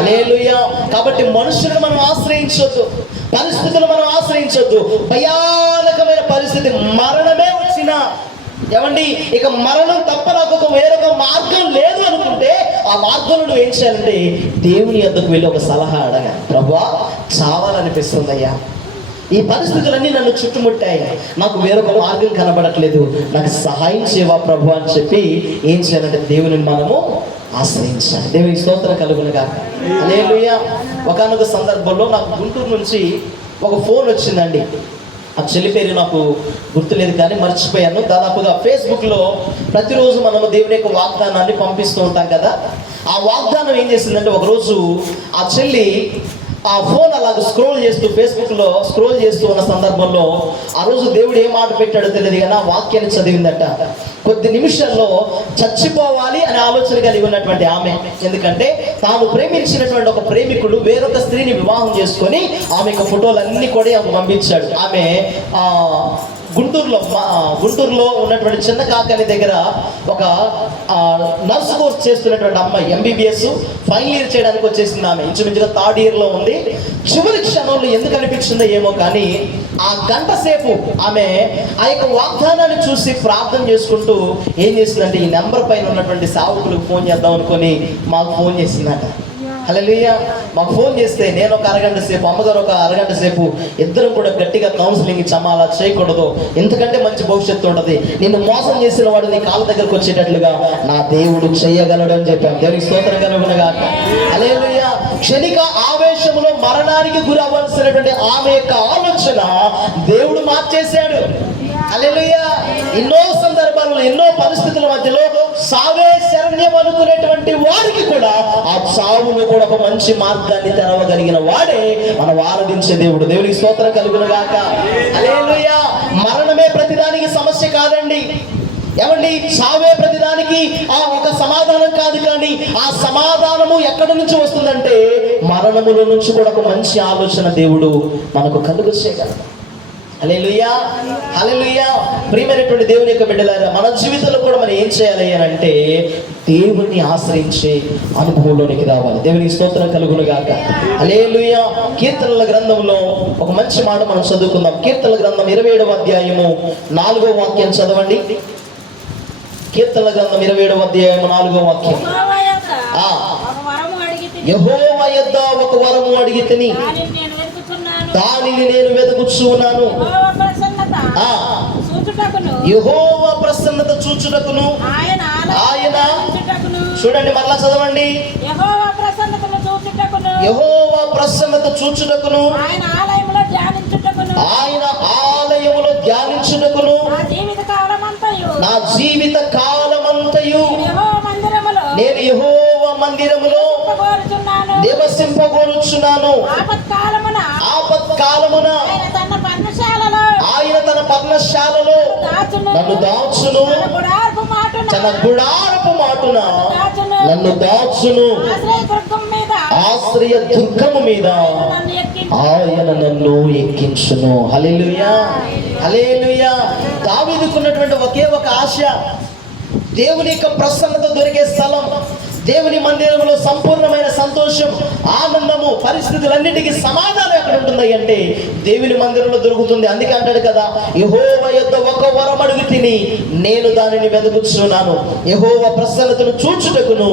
హల్లెలూయా. కాబట్టి మనుషులను మనం ఆశ్రయించొద్దు, పరిస్థితులు మనం ఆశ్రయించొద్దు. భయానకమైన పరిస్థితి, మరణమే వచ్చినా ఏమండి, ఇక మరణం తప్ప నాకు ఒక వేరొక మార్గం లేదు అనుకుంటే ఆ మార్గంలో నువ్వు ఏం చేయాలంటే దేవుని యొద్దకు వెళ్ళి ఒక సలహా అడగా, ప్రభువా చావాలనిపిస్తుందయ్యా, ఈ పరిస్థితులన్నీ నన్ను చుట్టుముట్టాయి, నాకు వేరొక మార్గం కనబడట్లేదు, నాకు సహాయం చేయవా ప్రభు అని చెప్పి ఏం చేయాలంటే దేవుని మనము ఆశ్రయించాలి. దేవునికి స్తోత్రం కలుగును గాక. హల్లెలూయా. ఒకానొక సందర్భంలో నాకు గుంటూరు నుంచి ఒక ఫోన్ వచ్చిందండి. ఆ చెల్లి పేరు నాకు గుర్తులేదు కానీ మర్చిపోయాను. దాదాపుగా ఫేస్బుక్లో ప్రతిరోజు మనము దేవుని యొక్క వాగ్దానాన్ని పంపిస్తూ ఉంటాం కదా. ఆ వాగ్దానం ఏం చేసిందంటే, ఒకరోజు ఆ చెల్లి ఆ ఫోన్ అలాగ ఫేస్బుక్లో స్క్రోల్ చేస్తూ ఉన్న సందర్భంలో ఆ రోజు దేవుడు ఏ మాట పెట్టాడో తెలియదు కానీ ఆ వాక్యాన్ని చదివిందట. కొద్ది నిమిషాల్లో చచ్చిపోవాలి అనే ఆలోచన కలిగి ఉన్నటువంటి ఆమె, ఎందుకంటే తాను ప్రేమించినటువంటి ఒక ప్రేమికుడు వేరొక స్త్రీని వివాహం చేసుకొని ఆమెకు ఫోటోలన్నీ కూడా ఆమె పంపించాడు. ఆమె గుంటూరులో ఉన్నటువంటి చిన్న కాకని దగ్గర ఒక నర్స్ కోర్స్ చేస్తున్నటువంటి అమ్మాయి, MBBS ఫైనల్ ఇయర్ చేయడానికి వచ్చేసింది. ఆమె ఇంచుమించుగా 3rd ఇయర్లో ఉంది. చివరి క్షణంలో ఎందుకు అనిపించిందో ఏమో కానీ ఆ గంట సేపు ఆమె ఆ యొక్క వాగ్దానాన్ని చూసి ప్రార్థన చేసుకుంటూ ఏం చేసిందంటే ఈ నెంబర్ పైన ఉన్నటువంటి సేవకులకు ఫోన్ చేద్దాం అనుకొని మాకు ఫోన్ చేసిందట. హల్లెలూయా. మాకు ఫోన్ చేస్తే నేను ఒక అరగంట సేపు, అమ్మగారు ఒక అరగంట సేపు, ఇద్దరం కూడా గట్టిగా కౌన్సిలింగ్ ఇచ్చామా, అలా చేయకూడదు, ఎందుకంటే మంచి భవిష్యత్తు ఉంటుంది, నిన్ను మోసం చేసిన వాడు నీ కాళ్ళ దగ్గరకు వచ్చేటట్లుగా నా దేవుడు చేయగలడు అని చెప్పాం. దేవునికి స్తోత్రం కలుగునుగాక. హల్లెలూయా. క్షణిక ఆవేశంలో మరణానికి గురి అవ్వాల్సినటువంటి ఆమె యొక్క ఆలోచన దేవుడు మార్చేశాడు. హల్లెలూయా. ఎన్నో సందర్భాలలో ఎన్నో పరిస్థితుల మధ్యలో సావే శరణ్యం అనుకునేటువంటి వారికి కూడా ఆ సావును కూడా ఒక మంచి మార్గాన్ని తెరవగలిగిన వాడే మనం ఆరాధించే దేవుడు. దేవునికి స్తోత్రం కలుగునుగాక. హల్లెలూయా. మరణమే ప్రతిదానికి సమస్య కాదండి. ఏమండి, సావే ప్రతిదానికి ఒక సమాధానం కాదు. కానీ ఆ సమాధానము ఎక్కడి నుంచి వస్తుందంటే మరణముల నుంచి కూడా ఒక మంచి ఆలోచన దేవుడు మనకు కలుగు చేయగలడు. హల్లెలూయా. హల్లెలూయా. ప్రియమైనటువంటి దేవుని యొక్క బిడ్డలారా, మన జీవితంలో కూడా మనం ఏం చేయాలి అని అంటే దేవుని ఆశ్రయించే అనుభవంలోనికి రావాలి. దేవునికి స్తోత్రం కలుగునుగాక. హల్లెలూయా. కీర్తనల గ్రంథంలో ఒక మంచి మాట మనం చదువుకుందాం. కీర్తనల గ్రంథం 27వ అధ్యాయము 4వ వాక్యం చదవండి. కీర్తనల గ్రంథం 27వ అధ్యాయము 4వ వాక్యం. యెహోవా యొద్ద ఒక వరము అడిగితిని, దానిని నేను వెతుకుచున్నాను. యెహోవా ప్రసన్నత చూచుటకును ఆయన, చూడండి మరలా చదవండి, యెహోవా ప్రసన్నత చూచుటకును ఆయన ఆలయములో ధ్యానించుటకును నా జీవిత కాలమంతయు నేను యెహోవా మందిరములో నివసింపగోరుచున్నాను. ఆపత్కాలమున ఆయన తన పర్ణశాలలో నన్ను దాచును, తన గుడారపు మాటున నన్ను దాచును, ఆశ్రయ దుర్గము మీద ఆయన నన్ను ఎక్కించును. హల్లెలూయా. హల్లెలూయా. దావీదుకున్నటువంటి ఒకే ఒక ఆశ, దేవుని యొక్క ప్రసన్నత దొరికే స్థలం, దేవుని మందిరంలో సంపూర్ణమైన సంతోషం, ఆనందము, పరిస్థితులన్నిటికీ సమాధానం ఎక్కడ ఉంటుంది అంటే దేవుని మందిరంలో దొరుకుతుంది. అందుకే అంటాడు కదా, యెహోవా యొద్ద ఒక వరం అడుగుతిని, నేను దానిని వెతుకుచున్నాను. యెహోవా ప్రసన్నతను చూచుటకును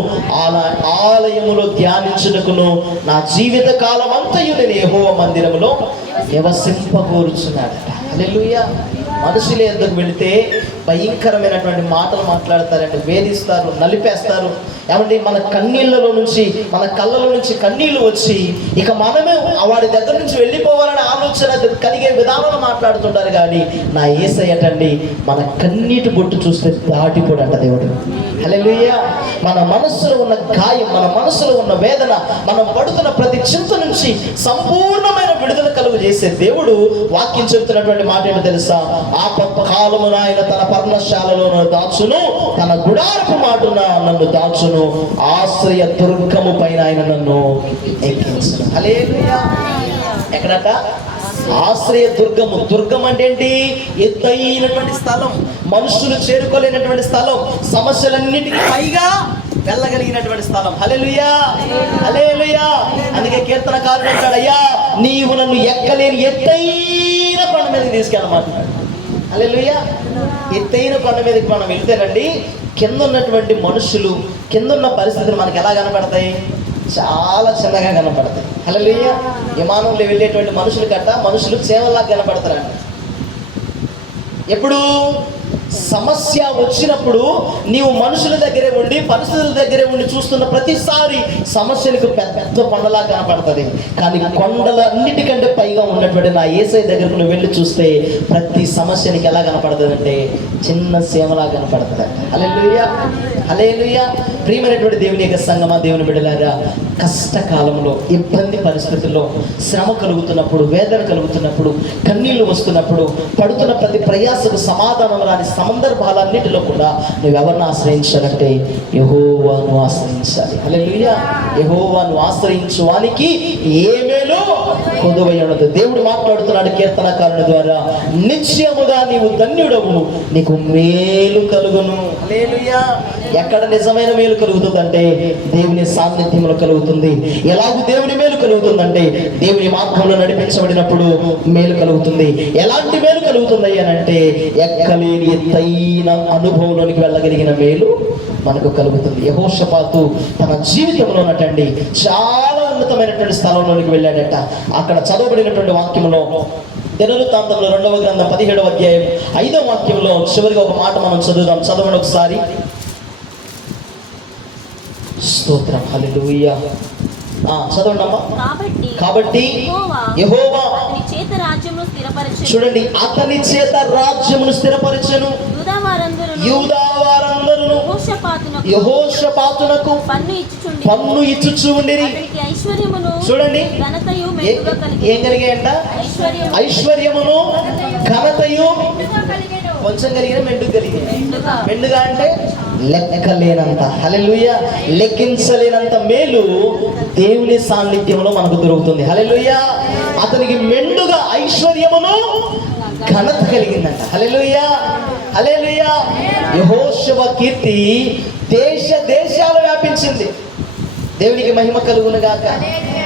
ఆలయములో ధ్యానించుటకును నా జీవిత కాలం అంతయు నేను యెహోవా మందిరములో నివసింపగోరుచున్నాడట. హల్లెలూయా. మనుషులు ఎందుకు వెళితే భయంకరమైనటువంటి మాటలు మాట్లాడతారండి, వేధిస్తారు, నలిపేస్తారు. ఏమంటే మన కన్నీళ్ళలో నుంచి, మన కళ్ళలో నుంచి కన్నీళ్లు వచ్చి ఇక మనమే వాడి దగ్గర నుంచి వెళ్ళిపోవాలనే ఆలోచన కలిగే విధానంలో మాట్లాడుతుంటారు. కానీ నా యేసయ్యటండి మన కన్నీటి బొట్టు చూస్తే దాటిపోడంట దేవుడు. హల్లెలూయా. మన మనస్సులో ఉన్న గాయం, మన మనస్సులో ఉన్న వేదన, మనం పడుతున్న ప్రతి చింత నుంచి సంపూర్ణమైన విడుదల కలుగు చేసే దేవుడు వాక్యం చెబుతున్నటువంటి మాట ఏంటో తెలుసా? ఆపత్కాలమున ఆయన తన పర్ణశాలలో దాచును, తన గుడారపు మాటున నన్ను దాచును, ఆశ్రయ దుర్గము పైన ఆయన నన్ను ఎక్కించును. హల్లెలూయా. ఎక్కడట? ఆశ్రయ దుర్గము. దుర్గం అంటే ఏంటి? ఎత్తైనటువంటి స్థలం, మనుషులు చేరుకోలేనటువంటి స్థలం, సమస్యలన్నిటికీ పైగా వెళ్ళగలిగినటువంటి స్థలం. హల్లెలూయా. హల్లెలూయా. అందుకే కీర్తనకారుడు అంటాడు, అయ్యా నీవు నన్ను ఎక్కలేని ఎత్తైన కొండ మీదకి తీసుకెళ్ళమంటున్నాడు. హల్లెలూయా. ఎత్తైన కొండ మీదకి మనం వెళ్తేనండి కింద ఉన్నటువంటి మనుషులు, కింద ఉన్న పరిస్థితులు మనకి ఎలా కనపడతాయి? చాలా చిన్నగా కనపడతాయి. హల్లెలూయా. విమానంలో వెళ్ళేటువంటి మనుషులు చేమల్లాగా కనపడతారండి. ఎప్పుడు సమస్య వచ్చినప్పుడు నీవు మనుషుల దగ్గరే ఉండి పరిస్థితుల దగ్గరే ఉండి చూస్తున్న ప్రతిసారి సమస్యలకు పెద్ద కొండలా కనపడుతుంది. కానీ కొండలన్నిటికంటే పైగా ఉన్నటువంటి నా యేసయ్య దగ్గరకు నువ్వు వెళ్ళి చూస్తే ప్రతి సమస్యనికి ఎలా కనపడుతుంది అంటే చిన్న సీమలా కనపడుతుంది. హల్లెలూయా, హల్లెలూయా. ప్రియమైనటువంటి దేవుని యొక్క సంగమా, దేవుని బిడ్డలారా, కష్టకాలంలో, ఇబ్బంది పరిస్థితుల్లో, శ్రమ కలుగుతున్నప్పుడు, వేదన కలుగుతున్నప్పుడు, కన్నీళ్లు వస్తున్నప్పుడు, పడుతున్న ప్రతి ప్రయాసకు సమాధానం రాని సందర్భాలన్నిటిలో కూడా నువ్వెవరిని ఆశ్రయించాలంటే యెహోవాను ఆశ్రయించాలి. హల్లెలూయా. యెహోవాను ఆశ్రయించు వానికి ఏ మేలు కొదువై ఉండదు. దేవుడు మాట్లాడుతున్నాడు కీర్తనకారుని ద్వారా, నిశ్చయముగా నీవు ధన్యుడవు, నీకు మేలు కలుగును. హల్లెలూయా. ఎక్కడ నిజమైన మేలు కలుగుతుందంటే దేవుని సాన్నిధ్యంలో కలుగుతుంది. ఎలాగూ దేవుని మేలు కలుగుతుందంటే దేవుని మార్గంలో నడిపించబడినప్పుడు మేలు కలుగుతుంది. ఎలాంటి మేలు కలుగుతుంది అంటే ఎక్కలేని ఎత్తైన అనుభవంలోనికి వెళ్ళగలిగిన మేలు మనకు కలుగుతుంది. యెహోషాపాతు తన జీవితంలో ఉన్నటువంటి చాలా ఉన్నతమైనటువంటి స్థలంలోనికి వెళ్ళాడట. అక్కడ చదవబడినటువంటి వాక్యంలో దినవృత్తాంతంలో 2వ గ్రంథం 17వ అధ్యాయం 5వ వాక్యంలో చివరిగా ఒక మాట మనం చదువుదాం. చదవండి ఒకసారి. స్తోత్రం. హల్లెలూయా. చదవండి అమ్మా. కాబట్టి యెహోవా చూడండి, అతని చేత రాజ్యమును స్థిరపరచెను. యూదా వారందరూ యెహోషాపాతునకు పన్ను ఇచ్చుచు ఉండిరి. చూడండి, ఏం కలిగాయంట? ఐశ్వర్యమును ఘనతయు కొంచెం కలిగిన మెండుగా కలిగింది. మెండుగా అంటే లెక్కలేనంత. హల్లెలూయా. లెక్కించలేనంత మేలు దేవుని సాన్నిధ్యంలో మనకు దొరుకుతుంది. హల్లెలూయా. అతనికి మెండుగా ఐశ్వర్యమును ఘనత కలిగిందంట. హల్లెలూయా, హల్లెలూయా. యెహోషువ కీర్తి దేశ దేశాలు వ్యాపించింది. దేవునికి మహిమ కలుగును గాక.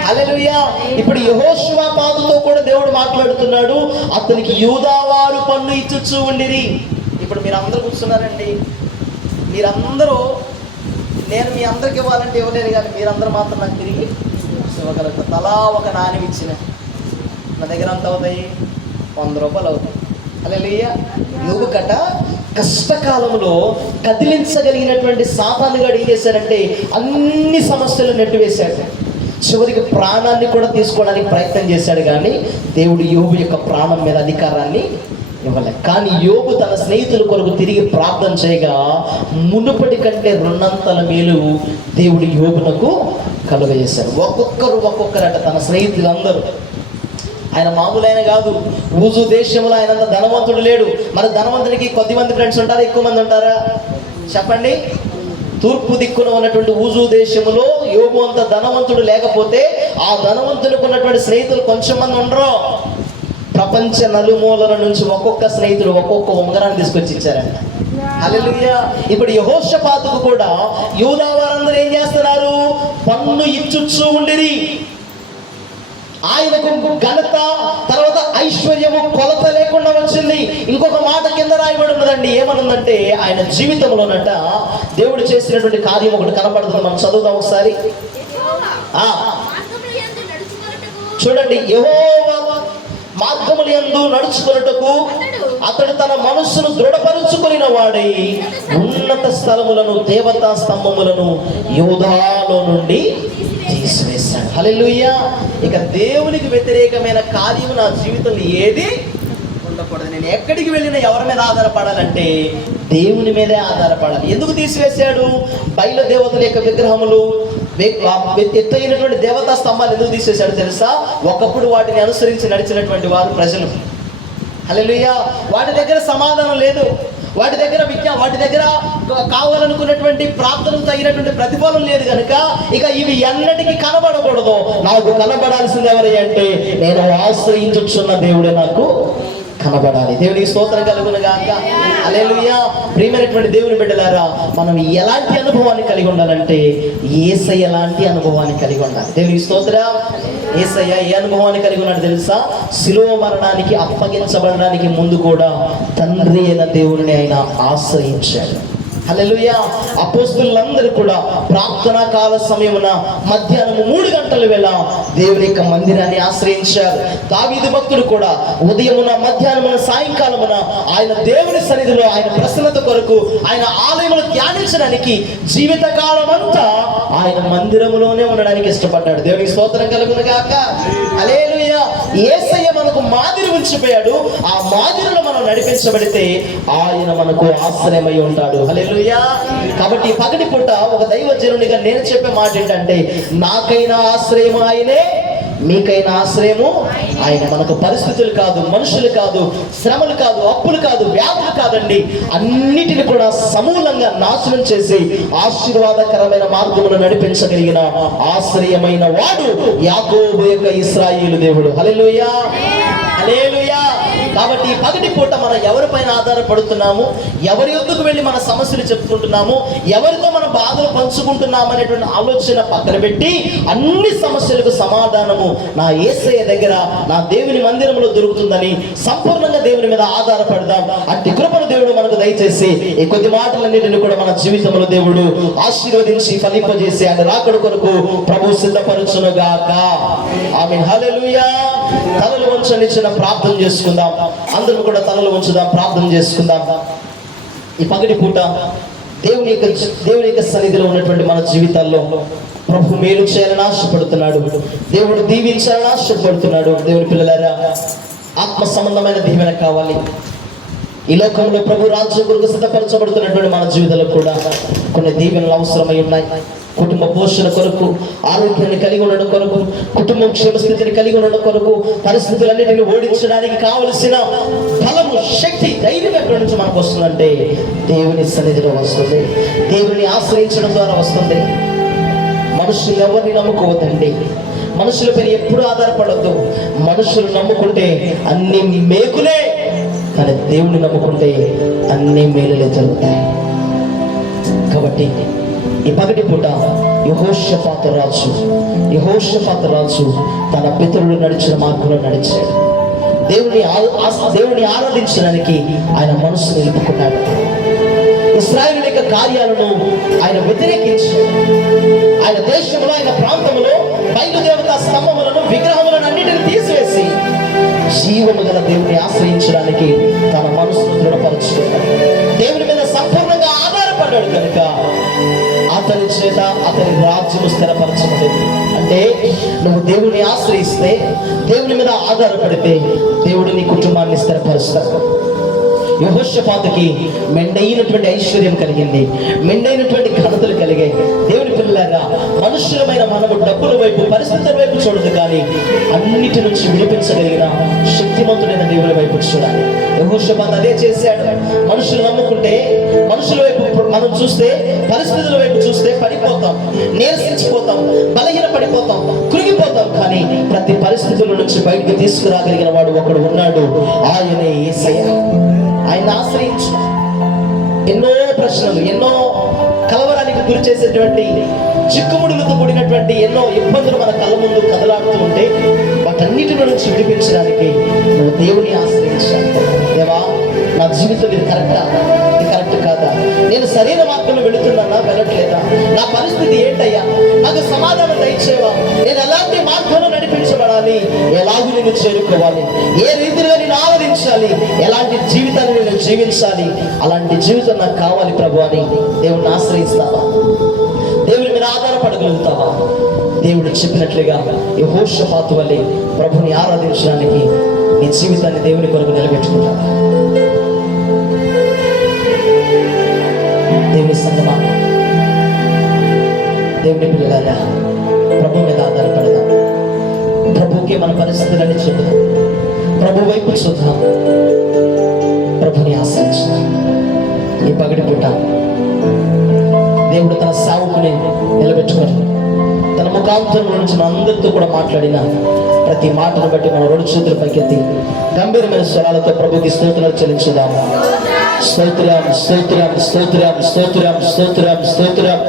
హల్లెలూయా. ఇప్పుడు యెహోషాపాతుతో కూడా దేవుడు మాట్లాడుతున్నాడు. అతనికి యూదావారు పన్ను ఇచ్చుచూ ఉండిరి. ఇప్పుడు మీరు అందరూ కూర్చున్నారండి. మీరందరూ, నేను మీ అందరికి ఇవ్వాలంటే ఇవ్వలేదు, కానీ మీరందరూ మాత్రం నాకు తిరిగి ఇవ్వగలుగుతారు. తలా ఒక నాణ్యం ఇచ్చిన నా దగ్గర అంత అవుతాయి, 100 రూపాయలు అవుతాయి. హల్లెలూయా. యోబు కట కష్టకాలంలో కదిలించగలిగినటువంటి సాతానుగాడు ఏం చేశాడంటే అన్ని సమస్యలు నెట్టివేశాడు. చివరికి ప్రాణాన్ని కూడా తీసుకోవడానికి ప్రయత్నం చేశాడు, కానీ దేవుడు యోబు యొక్క ప్రాణం మీద అధికారాన్ని ఇవ్వలేదు. కానీ యోబు తన స్నేహితుల కొరకు తిరిగి ప్రార్థన చేయగా మునుపటి కంటే 2 మేలు దేవుడు యోబునకు కలుగజేశాడు. ఒక్కొక్కరట తన స్నేహితులందరూ. ఆయన మామూలైన కాదు. ఊజు దేశంలో ఆయనంత ధనవంతుడు లేడు. మరి ధనవంతుడికి కొద్దిమంది ఫ్రెండ్స్ ఉంటారా, ఎక్కువ మంది ఉంటారా చెప్పండి? తూర్పు దిక్కున ఉన్నటువంటి ఊజు దేశంలో యోబు అంత ధనవంతుడు లేకపోతే ఆ ధనవంతునికి ఉన్నటువంటి స్నేహితులు కొంచెం మంది ఉండరు. ప్రపంచ నలుమూలల నుంచి ఒక్కొక్క స్నేహితుడు ఒక్కొక్క ఉంగరాన్ని తీసుకొచ్చి ఇచ్చారంట. హల్లెలూయా. ఇప్పుడు యెహోషాపాతుకు కూడా యూదా వారందరూ ఏం చేస్తున్నారు? పన్ను ఇచ్చుచూ ఉండిరి. ఆయనకు ఘనత, తర్వాత ఐశ్వర్యము కొలత లేకుండా వచ్చింది. ఇంకొక మాట కింద రాయబడి ఉన్నదండి. ఏమనుందంటే ఆయన జీవితంలోనట దేవుడు చేసినటువంటి కార్యం ఒకటి కనపడుతుంది. మనం చదువుదాం ఒకసారి. చూడండి, యెహోవా మార్గములందు నడుచుకొనుటకు అతడు తన మనస్సును దృఢపరుచుకొనిన వాడై ఉన్నత స్థలములను, దేవతా స్తంభములను యూదాలో నుండి తీసివేశాడు. హల్లెలూయా. ఇక దేవునికి వ్యతిరేకమైన కార్యము నా జీవితంలో ఏది ఉండకూడదు. నేను ఎక్కడికి వెళ్ళినా ఎవరి మీద ఆధారపడాలంటే దేవుని మీదే ఆధారపడాలి. ఎందుకు తీసివేశాడు? బయలు దేవతల యొక్క విగ్రహములు, ఎత్తైనటువంటి దేవతా స్తంభాలు ఎందుకు తీసేశాడు తెలుసా? ఒకప్పుడు వాటిని అనుసరించి నడిచినటువంటి వారు ప్రజలు. హల్లెలూయా. వాటి దగ్గర సమాధానం లేదు, వాటి దగ్గర కావాలనుకున్నటువంటి ప్రార్థనకు తగినటువంటి ప్రతిఫలం లేదు కనుక ఇక ఇవి ఎన్నటికీ కనబడకూడదు. నాకు కనబడాల్సింది ఎవరి అంటే నేను ఆశ్రయించుచున్న దేవుడే నాకు కనబడాలి. దేవునికి స్తోత్రం కలుగును గాక. హల్లెలూయా. ప్రియమైనటువంటి దేవుని బిడ్డలారా, మనం ఎలాంటి అనుభవాన్ని కలిగి ఉండాలంటే యేసయ్య లాంటి అనుభవాన్ని కలిగి ఉండాలి. దేవునికి స్తోత్రం. యేసయ్య ఏ అనుభవాన్ని కలిగి ఉన్నాడు తెలుసా? శిలువ మరణానికి అప్పగించబడడానికి ముందు కూడా తండ్రి అయిన దేవుడిని ఆయన ఆశ్రయించాడు. హల్లెలూయా. అపోస్తలులందరూ కూడా ప్రార్థనా కాల సమయమున మధ్యాహ్నం 3 గంటల వేళ దేవుని యొక్క మందిరాన్ని ఆశ్రయించారు. దావీదు భక్తుడు కూడా ఉదయమున, మధ్యాహ్నమున, సాయంకాలమున ఆయన దేవుని సన్నిధిలో ఆయన ప్రసన్నత కొరకు ఆయన ఆలయమును ధ్యానించడానికి జీవితకాలం అంతా ఆయన మందిరములోనే ఉండడానికి ఇష్టపడ్డాడు. దేవునికి స్తోత్రం కలుగును గాక. హల్లెలూయా. యేసయ్య మనకు మాదిరి ఉంచిపోయాడు. ఆ మాదిరిలో మనం నడిపించబడితే ఆయన మనకు ఆశ్రయమై ఉంటాడు. హల్లెలూయా. కాబట్టి పగటి పూట ఒక దైవజనునిగా నేను చెప్పే మాట ఏంటంటే, నాకైనా ఆశ్రయం ఆయనే, మీకైనా ఆశ్రయము ఆయన. మనకు పరిస్థితులు కాదు, మనుషులు కాదు, శ్రమలు కాదు, అప్పులు కాదు, వ్యాధులు కాదండి, అన్నిటిని కూడా సమూలంగా నాశనం చేసి ఆశీర్వాదకరమైన మార్గమును నడిపించగలిగిన ఆశ్రయమైన వాడు యాకోబు యొక్క ఇశ్రాయేలు దేవుడు. హల్లెలూయా, హల్లెలూయా. కాబట్టి పగటి పూట మనం ఎవరిపైన ఆధారపడుతున్నాము, ఎవరి యొద్దకు వెళ్ళి మన సమస్యలు చెప్పుకుంటున్నాము, ఎవరితో మన బాధలు పంచుకుంటున్నాము అనేటువంటి ఆలోచన పక్కన పెట్టి అన్ని సమస్యలకు సమాధానము నా యేసయ్య దగ్గర, నా దేవుని మందిరంలో దొరుకుతుందని సంపూర్ణంగా దేవుని మీద ఆధారపడదాం. అట్టి కృపను దేవుడు మనకు దయచేసి ఈ కొద్ది మాటలన్నిటిని కూడా మన జీవితంలో దేవుడు ఆశీర్వదించి ఫలింపజేసి ఆయన రాకడ కొరకు ప్రభు సిద్ధపరచునుగాక. ఆమేన్. హల్లెలూయా. తలలు వంచండి, చిన్న ప్రార్థన చేసుకుందాం. అందరూ కూడా తలలు వంచుదాం, ప్రార్థన చేసుకుందాం. ఈ పగటి పూట దేవుని యొక్క సన్నిధిలో ఉన్నటువంటి మన జీవితాల్లో ప్రభు మేలు చేయాలని ఆశపడుతున్నాడు. దేవుడు దీవించాలని ఆశపడుతున్నాడు. దేవుని పిల్లలారా, ఆత్మ సంబంధమైన దీవెన కావాలి. ఈ లోకంలో ప్రభు రాజ్యం కొరకు సిద్ధపరచబడుతున్నటువంటి మన జీవితంలో కూడా కొన్ని దీవెనలు అవసరమై ఉన్నాయి. కుటుంబ పోషణ కొరకు, ఆరోగ్యాన్ని కలిగి ఉండడం కొరకు, కుటుంబం క్షేమస్థితిని కలిగి ఉండడం కొరకు, పరిస్థితులన్నిటిని ఓడించడానికి కావలసిన బలము, శక్తి, ధైర్యం ఎక్కడి నుంచి మనకు వస్తుందంటే దేవుని సన్నిధిలో వస్తుంది. దేవుని ఆశ్రయించడం ద్వారా వస్తుంది. మనుషులు ఎవరిని నమ్ముకోవద్దండి. మనుషులపై ఎప్పుడు ఆధారపడద్దు. మనుషులు నమ్ముకుంటే అన్ని మేకులే, కానీ దేవుని నమ్ముకుంటే అన్ని మేలులే జరుగుతాయి. కాబట్టి ఈ పగటి పూట యెహోషాపాతు రాజు తన పితరుడు నడిచిన మార్గంలో నడిచాడు. దేవుని ఆరాధించడానికి ఆయన మనసు నిలుపుకున్నాడు. ఇశ్రాయేలు యొక్క కార్యాలను ఆయన వ్యతిరేకించాడు. ఆయన దేశంలో, ఆయన ప్రాంతంలో బయలుదేవతా స్తంభములను, విగ్రహములను అన్నిటిని తీసివేసి జీవము గల దేవుని ఆశ్రయించడానికి తన మనసును దృఢపరుచుకున్నాడు. దేవుని మీద సంపూర్ణంగా ఆధారపడ్డాడు కనుక అతని చేత అతని రాజ్యము స్థిరపరచబడింది. అంటే నువ్వు దేవుని ఆశ్రయిస్తే, దేవుని మీద ఆధారపడితే దేవుడు నీ కుటుంబాన్ని స్థిరపరుస్తాడు. యెహోషాపాతుకి మెండైనటువంటి ఐశ్వర్యం కలిగింది, మెండైనటువంటి ఘనతలు కలిగాయి. దేవుని పిల్లలారా, మనుషులమైన మనము డబ్బుల వైపు, పరిస్థితుల వైపు చూడదు, కానీ అన్నిటి నుంచి విడిపించగలిగిన శక్తిమంతుడైన దేవుని వైపు చూడాలి. యెహోషాపాతు అదే చేశాడు. మనుషులు నమ్ముకుంటే, మనుషుల వైపు మనం చూస్తే, పరిస్థితుల వైపు చూస్తే పడిపోతాం, నీరసించిపోతాం, బలహీన పడిపోతాం, కృంగిపోతాం. కానీ ప్రతి పరిస్థితుల నుంచి బయటకు తీసుకురాగలిగిన వాడు ఒకడు ఉన్నాడు, ఆయనే యేసయ్య. ఆయన ఆశ్రయించు. ఎన్నో ప్రశ్నలు, ఎన్నో కలవరానికి గురి చేసేటువంటి, చిక్కుముడులతో కూడినటువంటి ఎన్నో ఇబ్బందులు మన కళ్ళ ముందు కదలాడుతూ ఉంటే వాటన్నిటి నుంచి విడిపించడానికి నువ్వు దేవుని ఆశ్రయించాలి. దేవా, నా జీవితం ఇది కరెక్టా, ఇది కరెక్ట్ కాదా, నేను సరైన మార్గంలో వెళుతున్నానా, వెళ్ళట్లేదా, నా పరిస్థితి ఏంటయ్యా, నాకు సమాధానం దయచేవా, నేను ఎలాంటి మార్గంలో నడిపించబడాలి, ఎలాగూ నేను చేరుకోవాలి, ఏ రీతిలో నేను ఆరాధించాలి, ఎలాంటి జీవితాన్ని నేను జీవించాలి, అలాంటి జీవితం నాకు కావాలి ప్రభు అని దేవుడిని ఆశ్రయిస్తావా? దేవుని మీద ఆధారపడగలుగుతావా? దేవుడు చెప్పినట్లుగా యెహోషాపాతు వలె ప్రభుని ఆరాధించడానికి నీ జీవితాన్ని దేవుని కొరకు నిలబెట్టుకుంటావా? దేవుని సంగమా, దేవుని పిల్లలారా, ప్రభు మీద ఆధారపడదాం. ప్రభుకే మన పరిస్థితులన్నీ చూద్దాం, ప్రభు వైపు చూద్దాం, ప్రభుని ఆశ్రయించుదాం. ఈ పగటి పూట దేవుడు తన సావుకుని నిలబెట్టుకొని తన ముఖాంతరం నుంచి అందరితో కూడా మాట్లాడిన ప్రతి మాటను బట్టి మన రెండు చేతుల పైకెత్తి గంభీరమైన స్వరాలతో ప్రభుకి స్తోత్రాలు చెల్లించుదాం. స్తోత్రం, స్తోత్రం, స్తోత్రం, స్తోత్రం, స్తోత్రం, స్తోత్రం,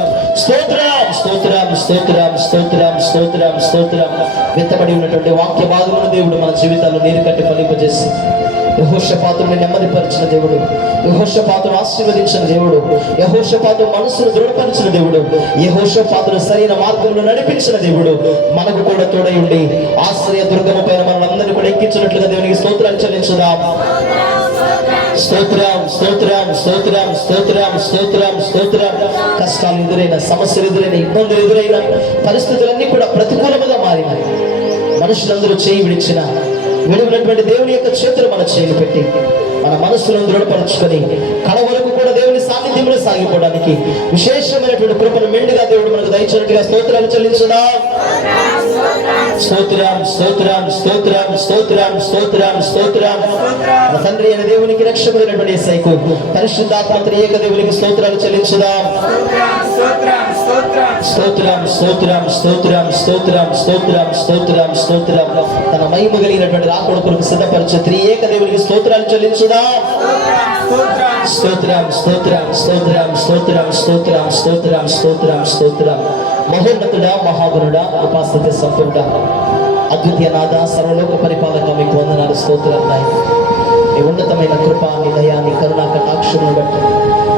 స్తోత్రం. స్తోత్రం స్తోత్రం స్తోత్రం స్తోత్రం స్తోత్రం. విత్తబడి ఉన్నటువంటి వాక్య భాగమును దేవుడు మన జీవితాల్లో నీరు కట్టి ఫలింపజేసి యెహోషాపాతుని నెమ్మదిపరిచిన దేవుడు, యెహోషాపాతును ఆశీర్వదించిన దేవుడు, యెహోషాపాతు మనసును దృఢపరిచిన దేవుడు, యెహోషాపాతును సరైన మార్గంలో నడిపించిన దేవుడు మనకు కూడా తోడై ఉండి ఆశ్రయ దుర్గమ పైన మనందరినీ కూడా ఎక్కించినట్లుగా దేవునికి స్తోత్రాలు చెల్లించుదాం. స్తోత్రం స్తోత్రం స్తోత్రం స్తోత్రం స్తోత్రం స్తోత్రం. కష్టాలు ఎదురైన, సమస్యలు ఎదురైన, ఇబ్బందులు ఎదురైన, పరిస్థితులన్నీ కూడా ప్రతికూలముగా మారిన, మనుషులందరూ చేయి విడిచిన విడుగునటువంటి దేవుని యొక్క చేతులు మన చేతులు పెట్టి మన మనస్సులను దృఢపరచుకొని కడ వరకు కూడా దేవుని సాన్నిధ్యంలో సాగిపోవడానికి విశేషమైనటువంటి కృపను మెండుగా దేవుడు మనకు దయచేట్టుగా స్తోత్రాలు చెల్లించుదాం. స్తోత్రం స్తోత్రం స్తోత్రం స్తోత్రం స్తోత్రం స్తోత్రం. మన తండ్రి అయిన దేవునికి రక్షకుడైనటువంటి యేసయ్యకు పరిశుద్ధాత్మ త్రియేక దేవునికి స్తోత్రాలు చెల్లించుదాం. స్తోత్రం స్తోత్రం స్తోత్రం స్తోత్రం స్తోత్రం స్తోత్రం స్తోత్రం. తన మహిమ కలిగినటువంటి రాకడ కొరకు సిద్ధపరిచే త్రియేక దేవునికి స్తోత్రాలు చెల్లించుదాం. స్తోత్రం స్తోత్రం స్తోత్రం స్తోత్రం స్తోత్రం స్తోత్రం స్తోత్రం స్తోత్రం. మహోన్నతుడా, మహాగుణుడా, ఉపాసత సంపన్నుడా, అద్వితీయ నాథ, సర్వలోక పరిపాలక మీకు వందనాలు, స్తోత్రాలు నాయన. నీ ఉన్నతమైన కృప, నీ దయా, నీ కరుణా కటాక్షములను బట్టి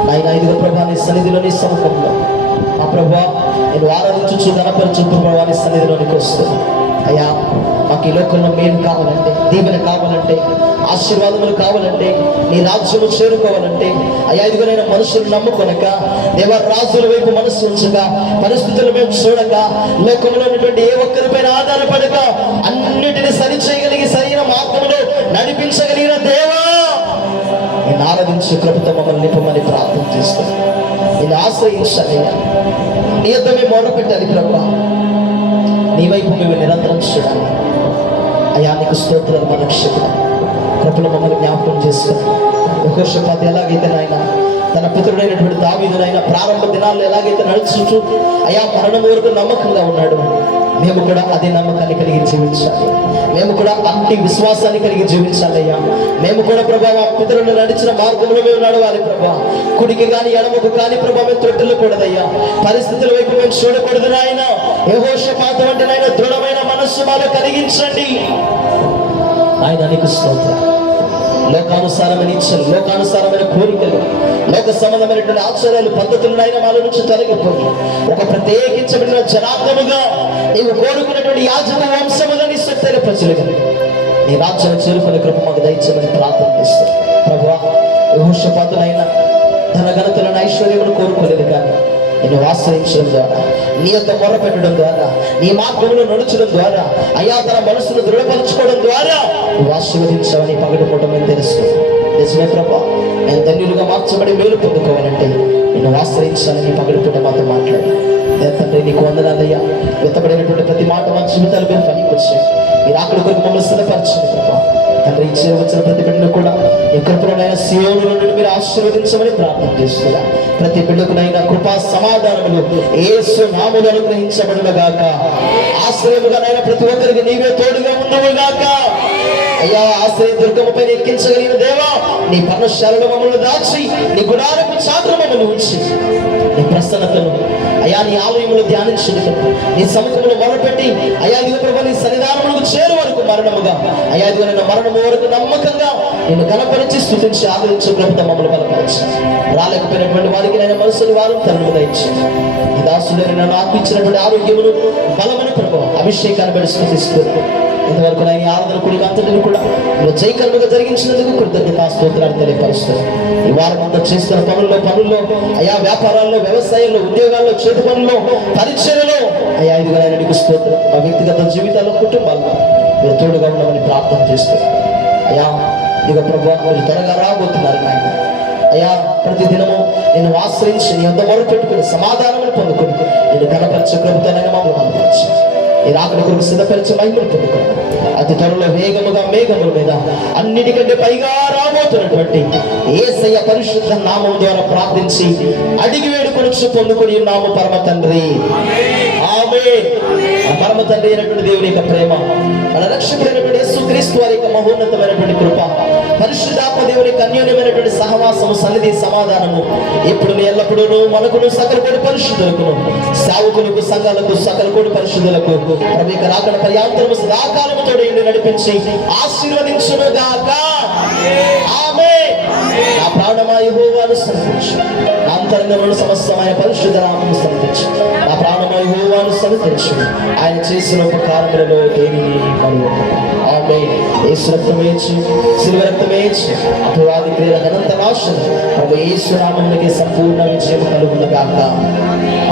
నాయన ఇదిగో ప్రభా నీ సన్నిధిలో, నీ సముఖంలో ఆ ప్రభా నేను ఆరాధించు గణపరచు ప్రభా నీ సన్నిధిలోనికి వస్తుంది. అయ్యా మాకు ఈ లోకంలో మేలు కావాలంటే, దీవెన కావాలంటే, ఆశీర్వాదములు కావాలంటే, నీ రాజ్యము చేరుకోవాలంటే అయ్యా ఇదిగోనైనా మనుషులు నమ్ముకొనక, దేవరాజుల వైపు మనసు ఉంచక, పరిస్థితుల వైపు చూడక, లోకంలో ఉన్నటువంటి ఏ ఒక్కరిపైన ఆధారపడక, అన్నిటిని సరి చేయగలిగి సరైన మార్గంలో నడిపించగలిగిన దేవా నేను ఆరాధించే కృపతో మమ్మల్ని నింపమని ప్రార్థన చేస్తాను. నేను ఆశ్రయించాలయ్యా, నీ యొద్ద మేము మొదలుపెట్టాలి ప్రభా, నీ వైపు మేము నిరంతరం చూడాలి. అయ్యా నీకు స్తోత్రాలు, మా రక్షకుడు కృపలో మమ్మల్ని జ్ఞాపకం చేసుకుని యెహోషాపాతు ఎలాగైతే నాయన తన పుత్రుడైనటువంటి దావీదునైనా ప్రారంభ దినాల్లో ఎలాగైతే నడుచుచు అయ్యా మరణం వరకు నమ్మకంగా ఉన్నాడు, మేము కూడా అదే నమ్మకాన్ని కలిగి జీవించాలి. మేము కూడా అంటి విశ్వాసాన్ని కలిగి జీవించాలి అయ్యా. మేము కూడా ప్రభా పితరులు నడిచిన మార్గంలో మేము నడవాలి ప్రభా. కుడికి కానీ ఎడమకు కానీ ప్రభా మేము త్రొట్టెల్లకూడదయ్యా. పరిస్థితుల వైపు మేము చూడకూడదు నాయన. యెహోషాపాతు వంటి నాయన దృఢమైన మనస్సు మాలో కలిగించండి. ఆయన నీకు స్తోత్రం. లోకానుసారమైన ఇచ్చలు, లోకానుసారమైన కోరికలు, లోక సంబంధమైనటువంటి ఆచారాలు, పద్ధతులను ఆయన మాల నుంచి తొలగిపోయి ఒక ప్రత్యేకించబడిన జనాంగముగా నీవు కోరుకున్నటువంటి యాజక వంశముగా నీ సత్యైన ప్రజలుగా నీ రాజ్యాన్ని చేరుకునే కృప మాకు దయచేయమని ప్రార్థన చేస్తాం. ప్రభువా యెహోషాపాతునైనా ధన ఘనతలను ఐశ్వర్యమును కోరుకోలేదు, కానీ నిన్ను ఆశ్రయించడం ద్వారా, నీ యొక్క మొర పెట్టడం ద్వారా, నీ మార్గంలో నడుచడం ద్వారా అయ్యా తన మనసును దృఢపరచుకోవడం ద్వారా నువ్వు ఆశీర్వదించావని పగటిపూట మేము తెలుసు. నిజమే ప్రభా, నేను ధన్యులుగా మార్చబడి మేలు పొందుకోవాలంటే నిన్ను ఆశ్రయించాలని పగటిపూట మాతో మాట్లాడి తండ్రి నీకు వందనాలయ్యా. వెతబడినటువంటి ప్రతి మాట మా జీవితాలు మీరు ఫలింపచేయండి. మీరు అక్కడ కొరకు మమ్మల్ని సిద్ధపరచండి ప్రభా. తండ్రి వచ్చిన ప్రతి బిడ్డను కూడా ఈ కృపణైన సీయోను నుండి మీరు ఆశీర్వదించమని ప్రార్థన చేస్తున్నా. ప్రతి బిడ్డకునైనా కృపా సమాధానములు యేసు నామములో అనుగ్రహించబడును గాక. ఆశ్రయముగానైనా ప్రతి ఒక్కరికి నీవే తోడుగా ఉండవు గాక. అయ్యా ఆశ్రయ దుర్గమ పైన ఎక్కించగలిగిన దేవా, నీ పర్ణశాలలో మమ్మల్ని దాచి, నీ గుడారపు చాటును మమ్మల్ని ఉంచి, నీ ప్రసన్నతను అయ్యా నీ ఆలయములు ధ్యానించడం, నీ సముఖములు మొదలుపెట్టి అయ్యా ఇదిగో ప్రభు నీ సన్నిధానములకు చేరు వరకు మరణముగా అయ్యా ఇదిగో నిన్న మరణము వరకు నమ్మకంగా నిన్ను కనపరిచి స్తుతించి ఆదరించే ప్రభుత్వం మమ్మల్ని బలపరచు. రాలేకపోయినటువంటి వారికి నేను మనసుని వారు తనను దయచి ఈ దాసుడైన నాకు ఇచ్చినటువంటి ఆరోగ్యమును బలమును ప్రభు అభిషేకాన్ని బట్టి స్తుతిస్తున్నాను. ఇంతవరకు నేను ఆరాధన కూడిక అంతటిని కూడా మీరు జయకరముగా జరిగించినందుకు కృతజ్ఞతా స్తోత్రాలు తెలియపరుస్తాను. ఈ వారం అంతా చేస్తున్న పనుల్లో అయా వ్యాపారాల్లో, వ్యవసాయంలో, ఉద్యోగాల్లో, చేతి పనుల్లో, పరిచయలో అయ్యా ఇదిగా నీకు స్తోత్రం. మా వ్యక్తిగత జీవితాల్లో, కుటుంబాల్లో మీరు తోడుగా ఉండమని ప్రార్థన చేస్తారు. అయ్యా ఇదిగో ప్రభు మీరు త్వరగా రాబోతున్నారు నాయన. అయ్యా ప్రతి దినము నేను ఆశ్రయించి నీ అంత మొర పెట్టుకుని సమాధానములు పొందుకుని నేను కనపరిచే ప్రభుత్వాన్ని మమ్మల్ని అనుభవించి ఈ రాకడ కొరకు సిద్ధపరిచి మహిమను పొందుకున్నాను. అతి త్వరలో వేగముగా మేఘముల మీద అన్నిటికంటే పైగా రాబోతున్నటువంటి యేసయ్య పరిశుద్ధ నామం ద్వారా ప్రార్థించి అడిగి వేడుకొని పొందుకుని ఉన్నాము పరమ తండ్రి. ఆమేన్. మన పరమ తండ్రి అయినటువంటి దేవుని యొక్క ప్రేమ, మన రక్షకుడైనటువంటి యేసుక్రీస్తు వారి యొక్క మహోన్నతమైనటువంటి కృప, పరిశుద్ధాత్మ దేవుని యొక్క అన్యోన్యమైనటువంటి సహవాసము, సన్నిధి, సమాధానము ఇప్పుడు ఎల్లప్పుడూ మనకును సకల కోడి పరిశుద్ధులకు, సేవకులకు, సంఘాలకు, సకల కోడి పరిశుద్ధులకు ప్రభు రాకడ పర్యాంతరము సదాకాలము తోడు నడిపించి ఆశీర్వదించును గాక. ఆమేన్. నా ప్రాణమా యెహోవాను స్తుతించు, నా అంతరంగములో సమస్తమైన పరిశుద్ధ నామమును స్తుతించు. నా ప్రాణమా యెహోవాను స్తుతించు, ఆయన చేసిన ఉపకారములలో దేనిని మరువకు. ఆమేన్. యేసు రక్తమే ఇచ్చి, శిలువ రక్తమే ఇచ్చి, అపవాది క్రియల అనంత నాశనం ప్రభు యేసు నామమునకే సంపూర్ణ విజయం కలుగును గాక.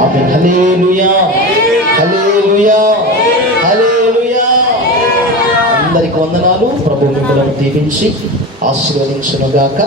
ఆమేన్. హల్లెలూయా, హల్లెలూయా, హల్లెలూయా. అందరికి వందనాలు. ప్రభు మిమ్మల్ని దీవించి ఆశీర్వదించును గాక.